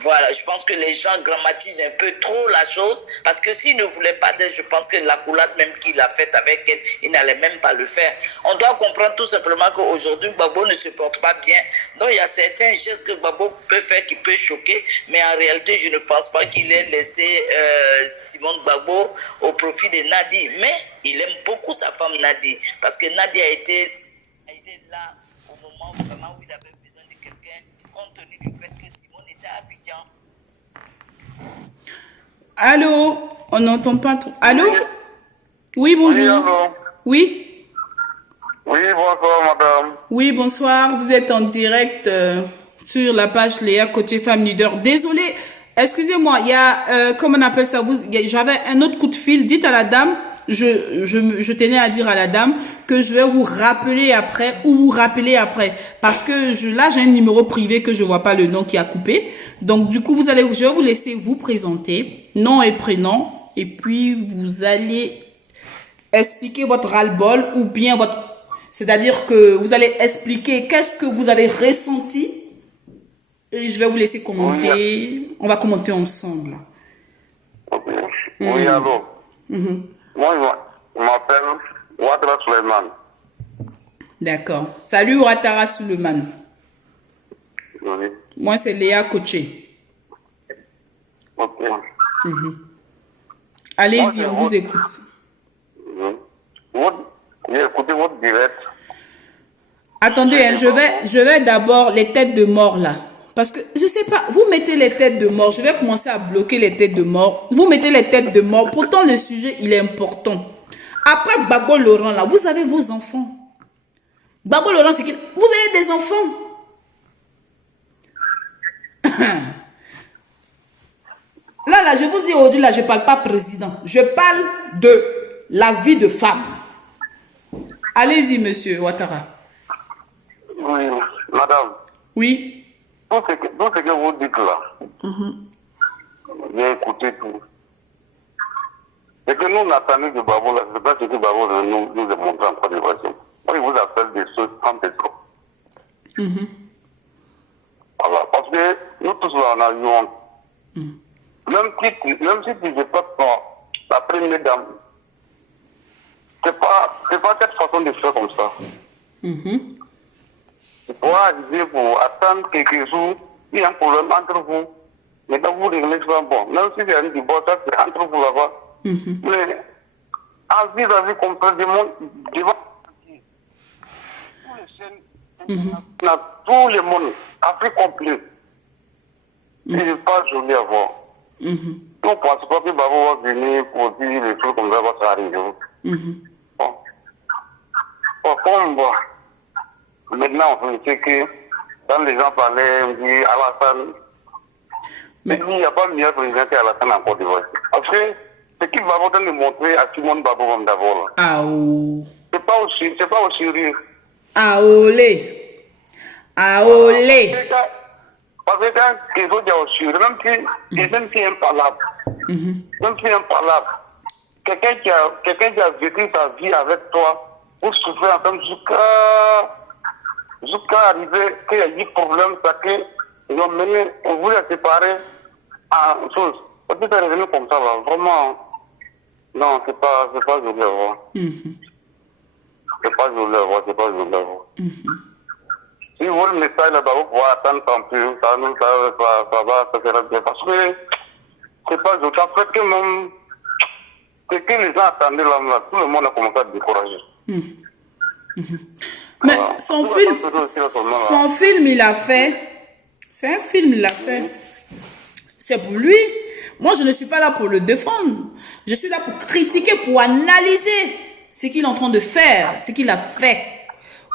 Voilà, je pense que les gens grammatisent un peu trop la chose parce que s'il ne voulait pas d'elle, je pense que la coulade même qu'il a faite avec elle, il n'allait même pas le faire. On doit comprendre tout simplement qu'aujourd'hui, Gbagbo ne se porte pas bien. Donc il y a certains gestes que Gbagbo peut faire qui peut choquer, mais en réalité, je ne pense pas qu'il ait laissé Simone Gbagbo au profit de Nadi. Mais il aime beaucoup sa femme Nadi parce que Nadi a été là au moment vraiment où il avait besoin de quelqu'un, compte tenu du fait que Simone était à Abidjan. Allô? On n'entend pas trop. Allô? Oui, bonjour. Oui, allô. Oui? Oui, bonsoir, madame. Oui, bonsoir. Vous êtes en direct sur la page Léa Côté Femme Leader. Désolé, excusez-moi, il y a, comment on appelle ça? J'avais un autre coup de fil. Dites à la dame, je tenais à dire à la dame que je vais vous rappeler après ou vous rappeler après. Parce que là, j'ai un numéro privé que je vois pas le nom qui a coupé. Donc, du coup, je vais vous laisser vous présenter, nom et prénom. Et puis, vous allez expliquer votre ras-le-bol ou bien votre... C'est-à-dire que vous allez expliquer qu'est-ce que vous avez ressenti. Et je vais vous laisser commenter. Oui. On va commenter ensemble. Ok. Oui, allô. Moi, je m'appelle Ouattara Suleiman. D'accord. Salut Ouattara Suleiman. Oui. Moi, c'est Léa Koché. Ok. Allez-y, on vous écoute. J'ai écouté votre direct. Attendez, hein, je vais d'abord les têtes de mort là. Parce que, je sais pas, vous mettez les têtes de mort. Je vais commencer à bloquer les têtes de mort. Vous mettez les têtes de mort. Pourtant, le sujet, il est important. Après Gbagbo Laurent là, vous avez vos enfants. Gbagbo Laurent, c'est qu'il... Vous avez des enfants. Là, je vous dis aujourd'hui, là, je ne parle pas président. Je parle de la vie de femme. Allez-y, monsieur Ouattara. Oui, madame. Oui. Tout ce que vous dites là, j'ai écouté tout. Et que nous, on attendait de Gbagbo là, c'est pas ce que Gbagbo nous a montré en Côte d'Ivoire. Moi, il vous appelle des choses en pétrole. Voilà, parce que nous tous là, on a eu honte. Même si tu n'es pas la première dame, c'est pas cette façon de faire comme ça. Tu pourras arriver pour attendre quelques jours, il y a un problème entre vous. Mais quand vous réglez ça, bon, même si c'est un divorce, ça c'est entre vous là-bas. Mais en vis-à-vis complètement devant tout le monde, Afrique complète, c'est pas joli à voir. On ne pense pas que Gbagbo va venir pour dire les trucs comme ça va s'arriver. Bon. Comme maintenant, on sait que quand les gens parlaient, on dit Alassane, mais il n'y a pas mieux président qu'Alassane en Côte d'Ivoire. Parce que ce qu'il va vous montrer à Simone Gbagbo comme d'abord. C'est pas aussi sérieux. Aolé. Parce que quand les autres sont au sérieux, même si imparlable, quelqu'un qui a vécu sa vie avec toi, pour souffrir ensemble jusqu'à arriver qu'il y a eu problème, parce qu'ils ont mené, on voulait se séparer en chose. Quand tu es revenu comme ça, là, vraiment, non, c'est pas joli à voir. C'est pas joli à voir, c'est pas joli à voir. Si vous voulez le message là-bas, vous pouvez attendre tant pis, ça sera bien. Parce que c'est pas joli. En fait, que même, ce que les gens attendaient là, tout le monde a commencé à être découragé. Mais son film, il a fait. C'est un film, il a fait. C'est pour lui. Moi, je ne suis pas là pour le défendre. Je suis là pour critiquer, pour analyser ce qu'il est en train de faire, ce qu'il a fait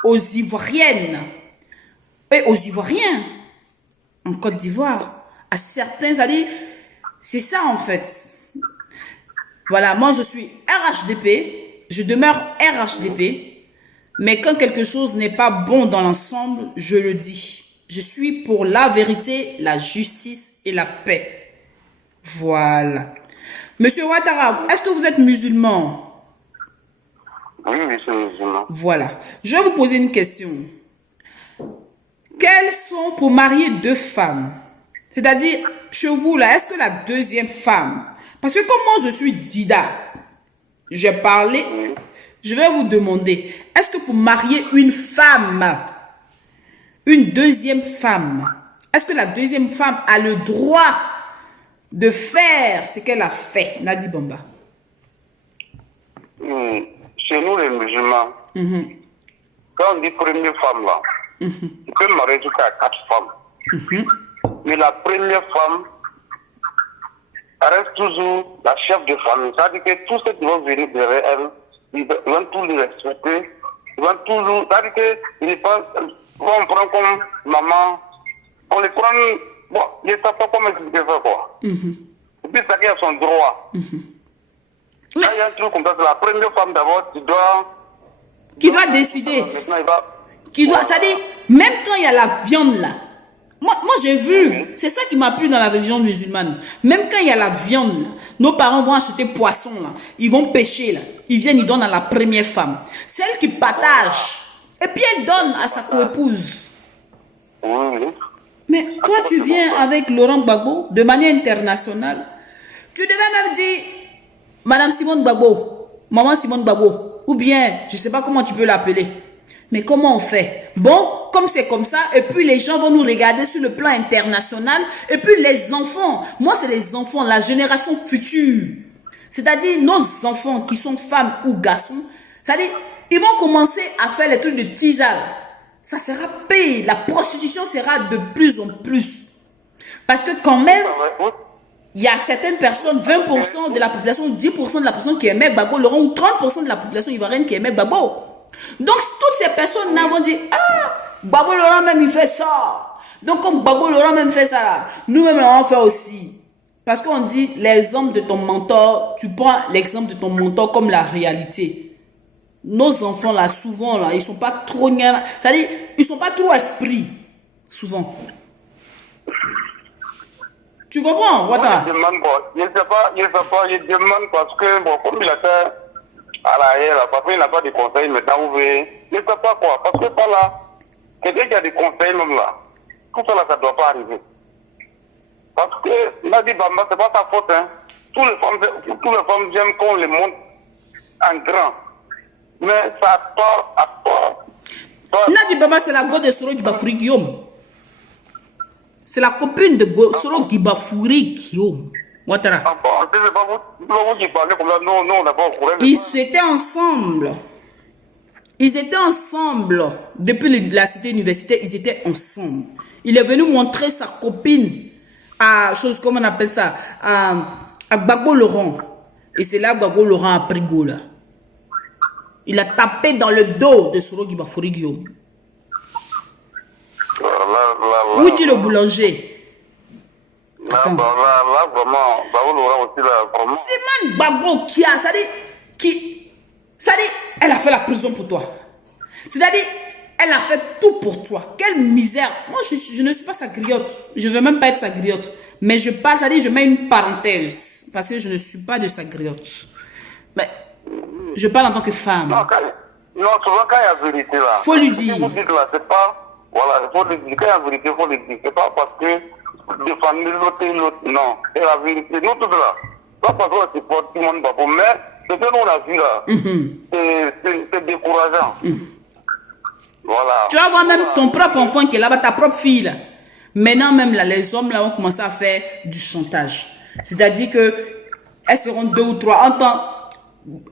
aux Ivoiriennes et aux Ivoiriens en Côte d'Ivoire. À certains, c'est-à-dire, c'est ça en fait. Voilà, moi je suis RHDP, je demeure RHDP, mais quand quelque chose n'est pas bon dans l'ensemble, je le dis. Je suis pour la vérité, la justice et la paix. Voilà. Monsieur Ouattara, est-ce que vous êtes musulman? Oui, je suis musulman. Voilà. Je vais vous poser une question. Quelles sont pour marier deux femmes? C'est-à-dire, chez vous, là, est-ce que la deuxième femme... Parce que comme moi, je suis Dida, j'ai parlé, je vais vous demander, est-ce que pour marier une femme, une deuxième femme, est-ce que la deuxième femme a le droit de faire ce qu'elle a fait, Nadi Bamba? Chez nous, les musulmans, quand on dit première femme, là, tu peux marier jusqu'à 4 femmes. Mais la première femme, elle reste toujours la chef de famille. C'est-à-dire que tous ceux qui vont venir derrière elle, ils vont tous les respecter. Ils vont toujours... C'est-à-dire qu'ils vont prendre comme maman. On les prend... Bon, je ne sais pas comment expliquer ça, quoi. Et puis, ça qui a son droit. Quand il y a un truc comme ça, c'est la première femme d'abord qui doit décider. Maintenant, il va... Qui doit... C'est-à-dire, même quand il y a la viande, là, moi j'ai vu, c'est ça qui m'a plu dans la religion musulmane. Même quand il y a la viande, là, nos parents vont acheter poisson, là, ils vont pêcher, là, ils viennent, ils donnent à la première femme. C'est elle qui partage. Et puis elle donne à sa co-épouse. Mais toi, tu viens avec Laurent Gbagbo de manière internationale. Tu devais même dire, Madame Simone Gbagbo, Maman Simone Gbagbo, ou bien, je ne sais pas comment tu peux l'appeler. Mais comment on fait? Bon, comme c'est comme ça, et puis les gens vont nous regarder sur le plan international, et puis les enfants, moi c'est les enfants, la génération future, c'est-à-dire nos enfants qui sont femmes ou garçons, c'est-à-dire, ils vont commencer à faire les trucs de tisane. Ça sera payé, la prostitution sera de plus en plus. Parce que quand même, il y a certaines personnes, 20% de la population, 10% de la population qui aimait Gbagbo Laurent, ou 30% de la population ivoirienne qui aimait Gbagbo. Donc, toutes ces personnes-là vont dire, ah, Gbagbo Laurent même il fait ça. Donc, comme Gbagbo Laurent même fait ça, nous-mêmes on fait aussi. Parce qu'on dit, les hommes de ton mentor, tu prends l'exemple de ton mentor comme la réalité. Nos enfants là, souvent là, ils sont pas trop... C'est-à-dire, ils sont pas trop esprits, souvent. Tu comprends, Ouattara? Je demande quoi? Je demande parce que, bon, comme il a fait... à l'arrière, parce qu'il n'a pas de conseils maintenant, vous voyez. Je ne sais pas quoi, parce que par là, quelqu'un qui a des conseils même là, tout ça là, ça ne doit pas arriver. Parce que Nadi Bamba, ce n'est pas sa faute, hein. Tous les femmes j'aime qu'on les monte en grand. Mais ça a tort, à tort. Nadi Bamba, c'est la go de Soro Gibafouri Guillaume. C'est la copine de Soro Gibafouri Guillaume. Ouattara. Ils étaient ensemble. Ils étaient ensemble. Depuis la cité universitaire, ils étaient ensemble. Il est venu montrer sa copine à, chose comme on appelle ça, à Gbagbo Laurent. Et c'est là que Gbagbo Laurent a pris go là. Il a tapé dans le dos de Soro Gibafouri Guillaume. Où dit le boulanger? Là, vraiment, Gbagbo Laurent aussi, là, vraiment. C'est même Gbagbo qui a, c'est-à-dire, elle a fait la prison pour toi. C'est-à-dire, elle a fait tout pour toi. Quelle misère. Moi, je ne suis pas sa griotte. Je ne veux même pas être sa griotte. Mais je parle, c'est-à-dire, je mets une parenthèse. Parce que je ne suis pas de sa griotte. Mais, je parle en tant que femme. Non, Non, souvent quand il y a vérité là. Faut lui dire. Si vous dites là, c'est pas. Voilà, il faut le dire. Quand il y a vérité, il faut le dire. C'est pas parce que défendre l'autre et l'autre. Non, c'est la vérité. Nous tous là. Pas parce qu'on supporte tout le monde, papa. Mais ce que nous on a vu là, c'est décourageant. Voilà. Tu vas voir même ton propre enfant qui est là-bas, ta propre fille là. Maintenant même là, les hommes là ont commencé à faire du chantage. C'est-à-dire que elles seront 2 ou 3 en temps.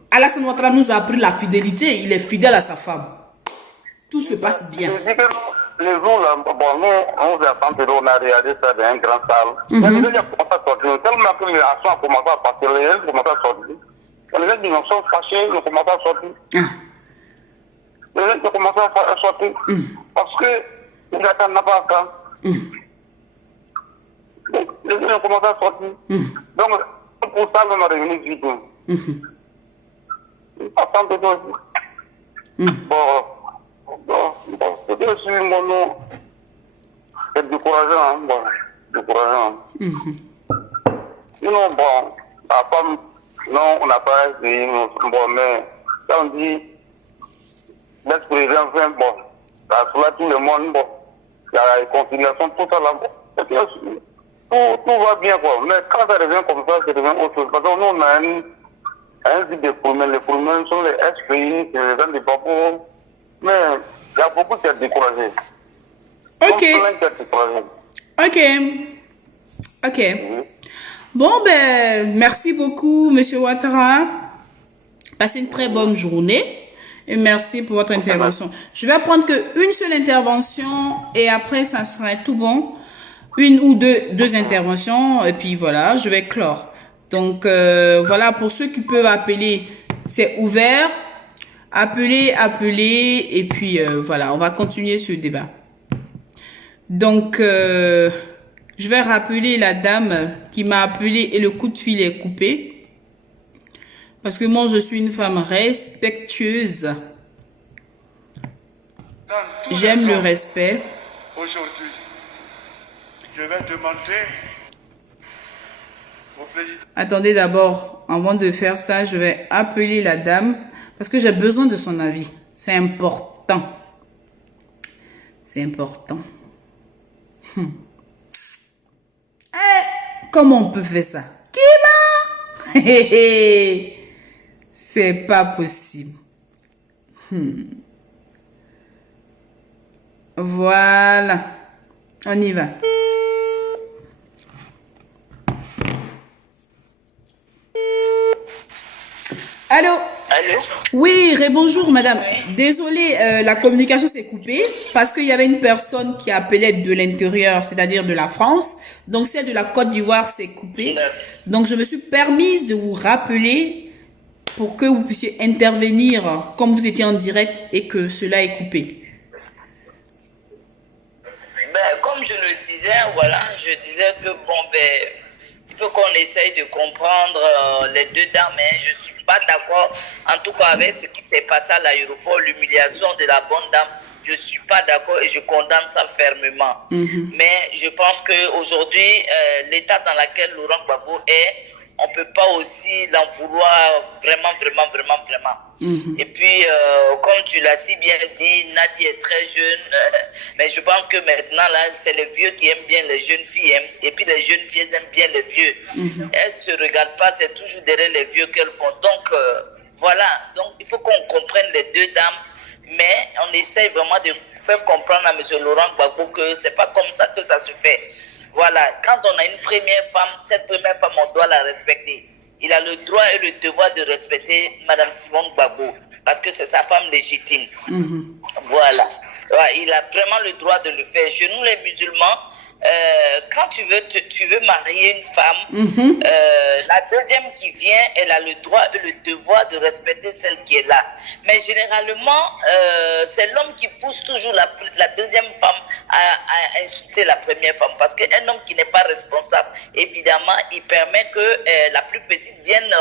Alassane Ouattara nous a appris la fidélité. Il est fidèle à sa femme. Tout se passe bien. Je dis que les jours là, bon, nous, on s'est attendu, on a regardé ça dans une grande salle. Mais les gens ont commencé à sortir. Tellement que les actions ont commencé à passer, les gens ont commencé à sortir. Les gens qui sont fâchés, ils ont commencé à sortir. Les gens ont commencé à sortir. Parce que les gens n'ont pas ça. Les gens ont commencé à sortir. Donc, pour ça, on est revenu vite. Attends, bon, c'était aussi mon nom. C'est décourageant, hein, bon, décourageant. Sinon, bon, la femme, non, on n'a pas essayé, bon, mais quand on dit l'ex-président, bon, ça soulage tout le monde, bon, il y a la réconciliation, tout ça là, bon, tout va bien, quoi. Mais quand ça devient comme ça devient autre chose. Parce que nous, on a un type de problème. Les problèmes sont les ex-pays, c'est les gens des papous. Mais il y a beaucoup qui sont découragés. Ok. Bon, ben, merci beaucoup, Monsieur Ouattara. Passez une très bonne journée. Et merci pour votre intervention. Je vais prendre qu'une seule intervention et après, ça sera tout bon. Une ou deux interventions et puis voilà, je vais clore. Donc, voilà, pour ceux qui peuvent appeler, c'est ouvert. Appelez et puis voilà, on va continuer ce débat. Donc, je vais rappeler la dame qui m'a appelé et le coup de fil est coupé. Parce que moi, je suis une femme respectueuse. J'aime le respect. Aujourd'hui, je vais demander au président. Attendez d'abord, avant de faire ça, je vais appeler la dame parce que j'ai besoin de son avis. C'est important. C'est important. Comment on peut faire ça? Qui va? C'est pas possible. Voilà. On y va. Allô? Allô? Oui, bonjour madame. Désolée, la communication s'est coupée parce qu'il y avait une personne qui appelait de l'intérieur, c'est-à-dire de la France. Donc celle de la Côte d'Ivoire s'est coupée. Donc je me suis permise de vous rappeler pour que vous puissiez intervenir comme vous étiez en direct et que cela est coupé. Ben, comme je le disais, voilà, je disais que bon, ben, il faut qu'on essaye de comprendre les deux dames. Mais je ne suis pas d'accord, en tout cas avec ce qui s'est passé à l'aéroport, l'humiliation de la bonne dame. Je ne suis pas d'accord et je condamne ça fermement. Mais je pense qu'aujourd'hui, l'état dans lequel Laurent Gbagbo est, on ne peut pas aussi l'en vouloir vraiment. Et puis, comme tu l'as si bien dit, Nadi est très jeune, mais je pense que maintenant, là, c'est les vieux qui aiment bien les jeunes filles, et puis les jeunes filles aiment bien les vieux. Elles ne se regardent pas, c'est toujours derrière les vieux qu'elles comptent. Donc, voilà, donc il faut qu'on comprenne les deux dames, mais on essaye vraiment de faire comprendre à M. Laurent Gbagbo que ce n'est pas comme ça que ça se fait. Voilà, quand on a une première femme, cette première femme, on doit la respecter. Il a le droit et le devoir de respecter Mme Simone Gbagbo, parce que c'est sa femme légitime. Voilà. Ouais, il a vraiment le droit de le faire. Chez nous, les musulmans, quand tu veux marier une femme, la deuxième qui vient, elle a le droit et le devoir de respecter celle qui est là. Mais généralement, c'est l'homme qui pousse toujours la deuxième femme à insulter la première femme. Parce qu'un homme qui n'est pas responsable, évidemment, il permet que la plus petite vienne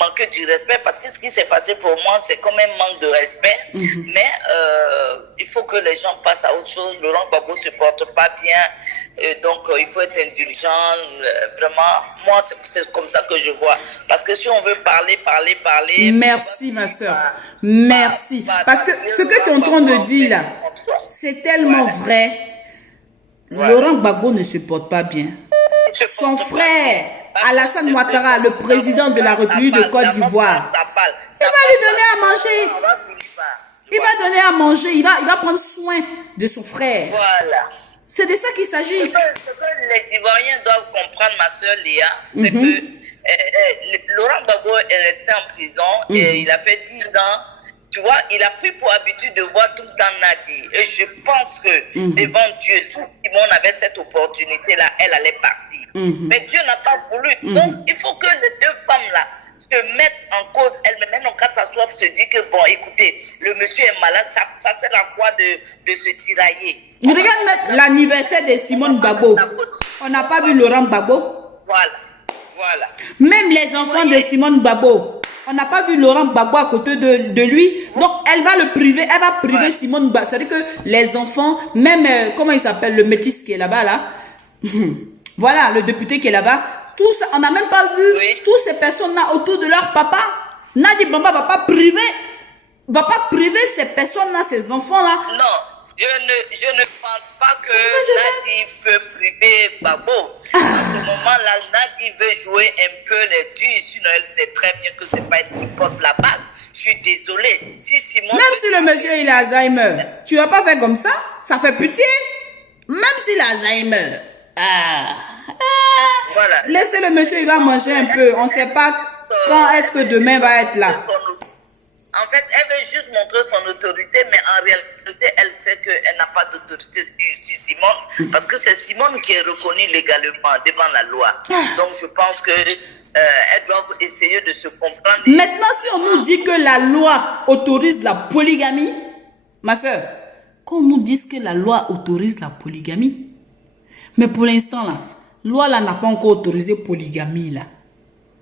manquer du respect. Parce que ce qui s'est passé pour moi, c'est comme un manque de respect. Mais il faut que les gens passent à autre chose. Laurent Gbagbo ne se porte pas bien. Donc, il faut être indulgent. Vraiment, moi, c'est comme ça que je vois. Parce que si on veut parler. Merci, ma soeur. Merci. Parce que ce que tu es en train de dire là, c'est tellement vrai. Laurent Gbagbo ne se porte pas bien. Son frère, Alassane Ouattara, le président de la République de Côte d'Ivoire, il va lui donner à manger. Il va donner à manger. Il va prendre soin de son frère. Voilà. C'est de ça qu'il s'agit. Ce que les Ivoiriens doivent comprendre, ma soeur Léa, c'est que Laurent Gbagbo est resté en prison et il a fait 10 ans. Tu vois, il a pris pour habitude de voir tout le temps Nadi. Et je pense que devant Dieu, si Simone avait cette opportunité-là, elle allait partir. Mais Dieu n'a pas voulu. Donc, il faut que les deux femmes-là se mettent en cause elles-mêmes. Donc, quand ça soit, se dit que, bon, écoutez, le monsieur est malade, ça c'est la quoi de se tirailler. Regarde l'anniversaire de Simone Gbagbo. On n'a pas vu Laurent Gbagbo. Voilà. Même les enfants de Simone Gbagbo. On n'a pas vu Laurent Gbagbo à côté de lui. Donc, elle va le priver. Elle va priver Simone Gbagbo. C'est-à-dire que les enfants, même, comment il s'appelle, le métis qui est là-bas, là. Voilà, le député qui est là-bas. Tout ça, on n'a même pas vu toutes ces personnes-là autour de leur papa. Nadi Bamba va pas priver ces personnes-là, ces enfants-là. Non, je ne pense pas que Nadi peut priver Gbagbo. À ce moment-là, Nadi veut jouer un peu les durs, sinon elle sait très bien que c'est pas elle qui porte la balle. Je suis désolée. Même si le monsieur il a Alzheimer, tu vas pas faire comme ça? Ça fait pitié. Même s'il a Alzheimer. Voilà. Laissez le monsieur, il va manger un peu. On ne sait pas quand est-ce que demain va être là. En fait, elle veut juste montrer son autorité, mais en réalité, elle sait qu'elle n'a pas d'autorité sur Simone, parce que c'est Simone qui est reconnue légalement devant la loi. Donc, je pense que elles doivent essayer de se comprendre. Maintenant, si on nous dit que la loi autorise la polygamie, ma soeur, qu'on nous dise que la loi autorise la polygamie, mais pour l'instant, la loi là n'a pas encore autorisé polygamie là.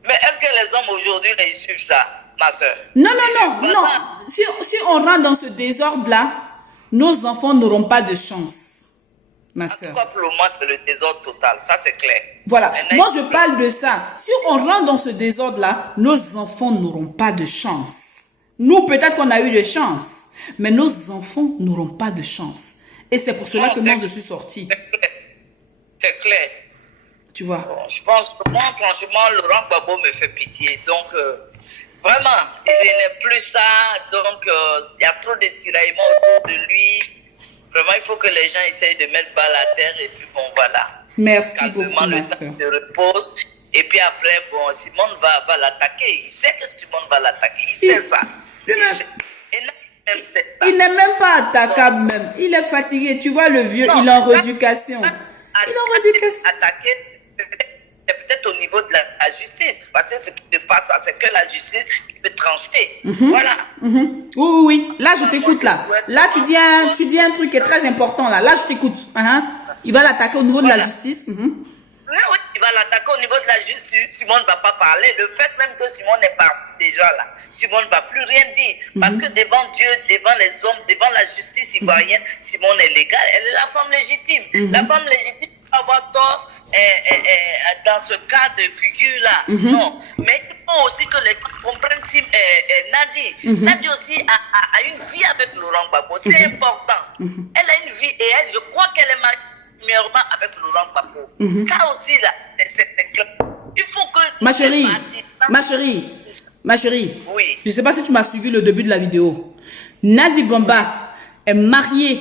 Mais est-ce que les hommes aujourd'hui, ils suivent ça, ma soeur? Non. Si on rentre dans ce désordre-là, nos enfants n'auront pas de chance, ma soeur. Pour le moment, c'est le désordre total, ça c'est clair. Voilà, moi je parle de ça. Si on rentre dans ce désordre-là, nos enfants n'auront pas de chance. Nous, peut-être qu'on a eu de chance, mais nos enfants n'auront pas de chance. Et c'est pour cela que moi, je suis sortie. C'est clair. Tu vois. Bon, je pense que moi, franchement, Laurent Gbagbo me fait pitié. Donc, vraiment, il n'est plus ça. Donc, il y a trop de tiraillements autour de lui. Vraiment, il faut que les gens essayent de mettre balle à terre. Et puis, bon, voilà. Merci calmement, beaucoup, ma soeur. soeur. Le temps se repose. Et puis après, bon, Simone va l'attaquer. Il sait que Simone va l'attaquer. Il sait ça. Il n'est même pas attaquable même. Il est fatigué. Tu vois le vieux, il est en rééducation. Il est en rééducation. Attaquer, c'est peut-être au niveau de la justice. Parce que ce qui se passe, c'est que la justice peut trancher. Voilà. Oui. Là, je t'écoute là. Là, tu dis un truc qui est très important là. Là, je t'écoute. Il va l'attaquer au niveau de la justice. Oui, il va l'attaquer au niveau de la justice. Simone ne va pas parler. Le fait même que Simone est partie déjà là, Simone ne va plus rien dire. Parce que devant Dieu, devant les hommes, devant la justice ivoirienne, Simone est légale. Elle est la femme légitime. La femme légitime peut avoir tort dans ce cas de figure-là. Non. Mais il faut aussi que les gens comprennent si Nadi aussi a une vie avec Laurent Gbagbo. C'est important. Elle a une vie et je crois qu'elle est mariée avec Laurent Gbagbo. Ça aussi, là, c'est clair. Il faut que... Ma chérie, oui. Je ne sais pas si tu m'as suivi le début de la vidéo. Nadi Bamba est mariée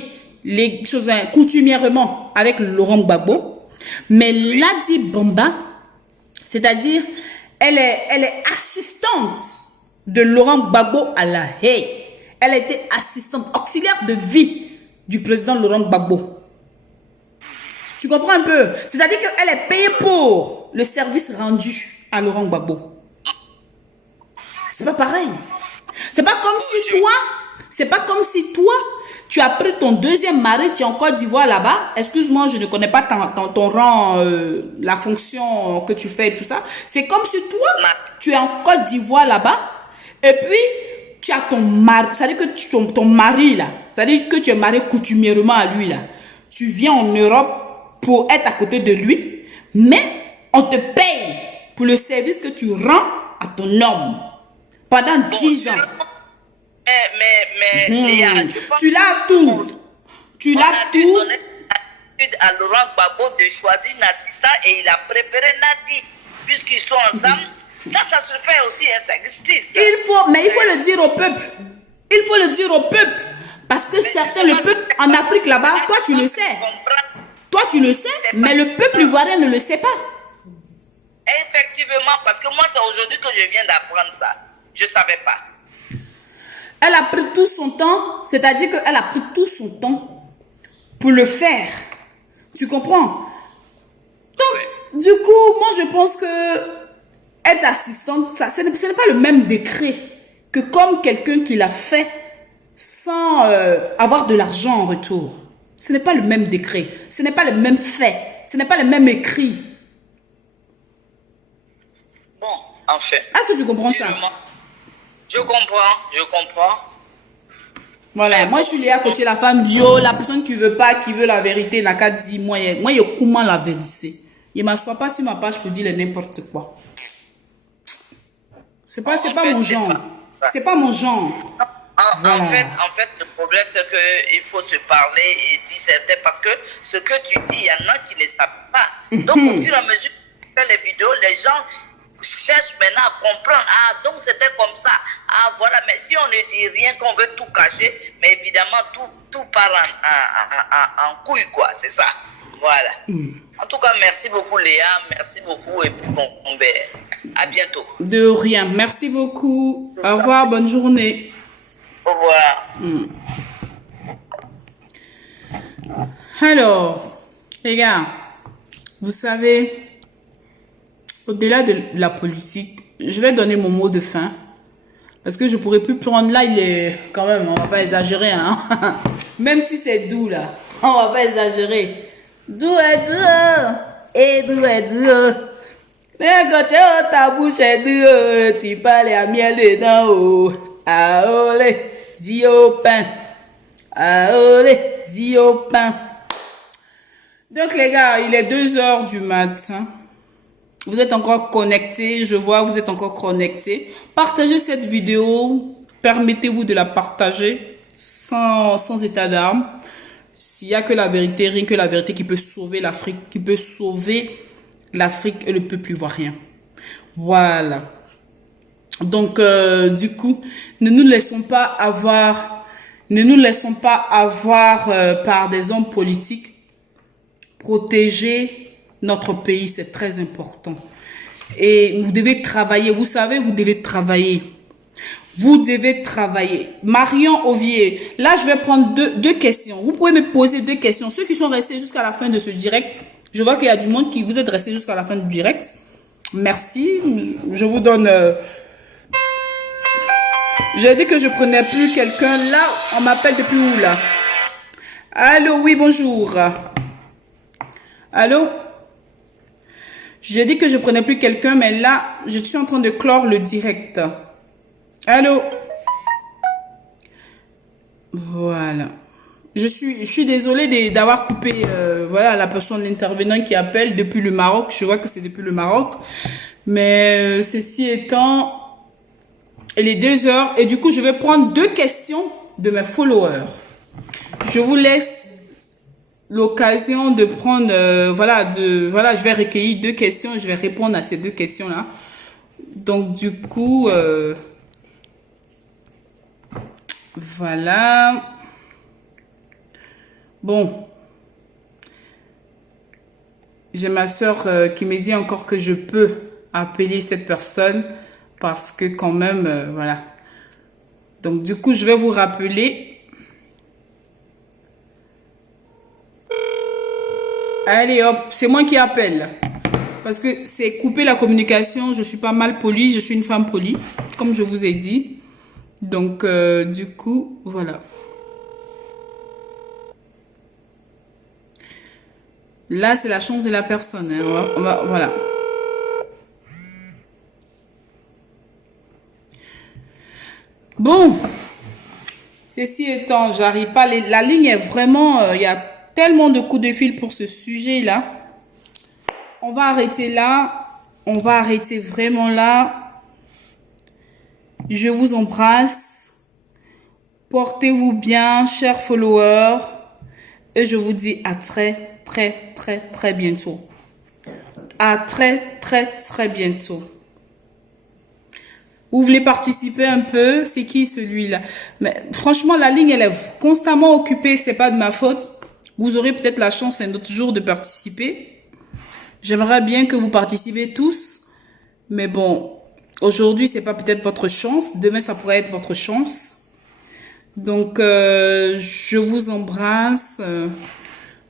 coutumièrement avec Laurent Gbagbo. Mais Nadi Bamba, c'est-à-dire, elle est assistante de Laurent Gbagbo à La Haye. Elle a été assistante, auxiliaire de vie du président Laurent Gbagbo. Tu comprends un peu? C'est-à-dire qu'elle est payée pour le service rendu à Laurent Gbagbo. C'est pas pareil. C'est pas comme si toi, tu as pris ton deuxième mari, tu es en Côte d'Ivoire là-bas. Excuse-moi, je ne connais pas ton rang, la fonction que tu fais et tout ça. C'est comme si toi, tu es en Côte d'Ivoire là-bas. Et puis, tu as ton mari. C'est-à-dire que ton mari là, c'est-à-dire que tu es marié coutumièrement à lui là. Tu viens en Europe pour être à côté de lui, mais on te paye pour le service que tu rends à ton homme pendant 10 ans. Mais Léa, je pense Tu laves tout. Tu laves tout. À Laurent Gbagbo de choisir Nassissa et il a préféré Nadi puisqu'ils sont ensemble. Ça se fait aussi, hein, ça existe. Mais il faut le dire au peuple. Il faut le dire au peuple. Parce que certains, le peuple en Afrique là-bas, toi tu le sais. Toi tu le sais, mais le peuple ivoirien ne le sait pas. Effectivement, parce que moi c'est aujourd'hui que je viens d'apprendre ça. Je ne savais pas. Elle a pris tout son temps, c'est-à-dire qu'elle a pris tout son temps pour le faire. Tu comprends? Donc, du coup, moi je pense que être assistante, ce n'est pas le même décret que comme quelqu'un qui l'a fait sans avoir de l'argent en retour. Ce n'est pas le même décret, ce n'est pas le même fait, ce n'est pas le même écrit. Bon, en fait. Est-ce que tu comprends ça? Je comprends. Voilà, moi je suis là à côté la femme bio, la personne qui veut pas, qui veut la vérité, n'a qu'à dire, moi, je comment la vérité. Il m'assoit pas sur ma page pour dire n'importe quoi. C'est pas mon genre. C'est pas mon genre. Voilà. En fait, le problème, c'est qu'il faut se parler et dire certains, parce que ce que tu dis, il y en a qui ne savent pas. Donc, au fur et à mesure que tu fais les vidéos, les gens cherchent maintenant à comprendre. Ah, donc c'était comme ça. Ah, voilà. Mais si on ne dit rien, qu'on veut tout cacher, mais évidemment, tout part en couille, quoi. C'est ça. Voilà. En tout cas, merci beaucoup, Léa. Merci beaucoup. Et puis, bon, à bientôt. De rien. Merci beaucoup. Au revoir. Bonne journée. Au revoir. Alors, les gars, vous savez, au-delà de la politique, je vais donner mon mot de fin. Parce que je pourrais plus prendre là, il est quand même, on va pas exagérer, hein. Même si c'est doux là, on va pas exagérer. Doux et doux, et doux et doux. Mais quand tu as ta bouche est doux, tu parles à miel dedans, oh. Ah, olé, zio pain. Ah, olé, zio pain. Donc les gars, il est 2 h du matin. Vous êtes encore connectés, je vois, vous êtes encore connectés. Partagez cette vidéo, permettez-vous de la partager sans état d'âme. S'il n'y a que la vérité, rien que la vérité qui peut sauver l'Afrique, qui peut sauver l'Afrique et le peuple ivoirien. Voilà. Donc, du coup, ne nous laissons pas avoir par des hommes politiques. Protéger notre pays, c'est très important. Et vous devez travailler, vous savez, vous devez travailler. Vous devez travailler. Marion Ovier, là je vais prendre deux questions. Vous pouvez me poser 2 questions. Ceux qui sont restés jusqu'à la fin de ce direct, je vois qu'il y a du monde qui vous êtes restés jusqu'à la fin du direct. Merci. Je vous donne... J'ai dit que je prenais plus quelqu'un. Là, on m'appelle depuis où là? Allô, oui, bonjour. Allô? J'ai dit que je prenais plus quelqu'un, mais là, je suis en train de clore le direct. Allô? Voilà. Je suis désolée d'avoir coupé voilà, la personne, l'intervenant qui appelle depuis le Maroc. Je vois que c'est depuis le Maroc. Mais ceci étant, il est 2 h. Et du coup, je vais prendre 2 questions de mes followers. Je vous laisse l'occasion de prendre, voilà, je vais recueillir 2 questions et je vais répondre à ces 2 questions-là. Donc, du coup, voilà. Bon. J'ai ma soeur qui me dit encore que je peux appeler cette personne parce que quand même, voilà. Donc, du coup, je vais vous rappeler. Allez hop, c'est moi qui appelle. Parce que c'est couper la communication. Je suis pas mal polie. Je suis une femme polie, comme je vous ai dit. Donc, du coup, voilà. Là, c'est la chance de la personne. Hein. Voilà. Bon. Ceci étant, j'arrive pas. La ligne est vraiment... Il y a tellement de coups de fil pour ce sujet-là. On va arrêter là. On va arrêter vraiment là. Je vous embrasse. Portez-vous bien, chers followers. Et je vous dis à très, très, très, très bientôt. À très, très, très bientôt. Vous voulez participer un peu? C'est qui celui-là? Mais franchement, la ligne, elle est constamment occupée. C'est pas de ma faute. Vous aurez peut-être la chance un autre jour de participer. J'aimerais bien que vous participez tous. Mais bon, aujourd'hui, c'est pas peut-être votre chance. Demain, ça pourrait être votre chance. Donc, je vous embrasse.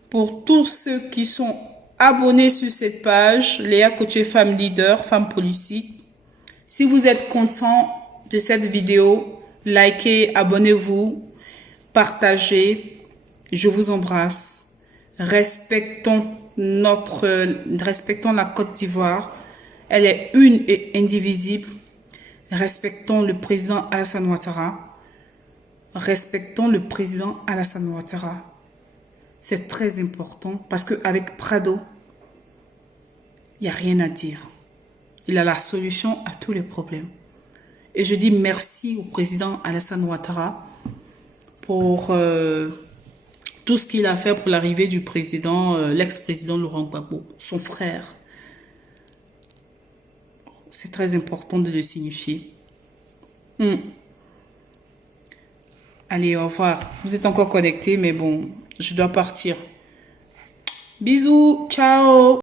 Pour tous ceux qui sont abonnés sur cette page, Léa Coaché Femme Leader, Femme Politique. Si vous êtes content de cette vidéo, likez, abonnez-vous, partagez. Je vous embrasse. Respectons la Côte d'Ivoire. Elle est une et indivisible. Respectons le président Alassane Ouattara. Respectons le président Alassane Ouattara. C'est très important parce qu'avec Prado, il n'y a rien à dire. Il a la solution à tous les problèmes. Et je dis merci au président Alassane Ouattara pour tout ce qu'il a fait pour l'arrivée du président, l'ex-président Laurent Gbagbo, son frère. C'est très important de le signifier. Allez, au revoir. Vous êtes encore connectés, mais bon, je dois partir. Bisous, ciao.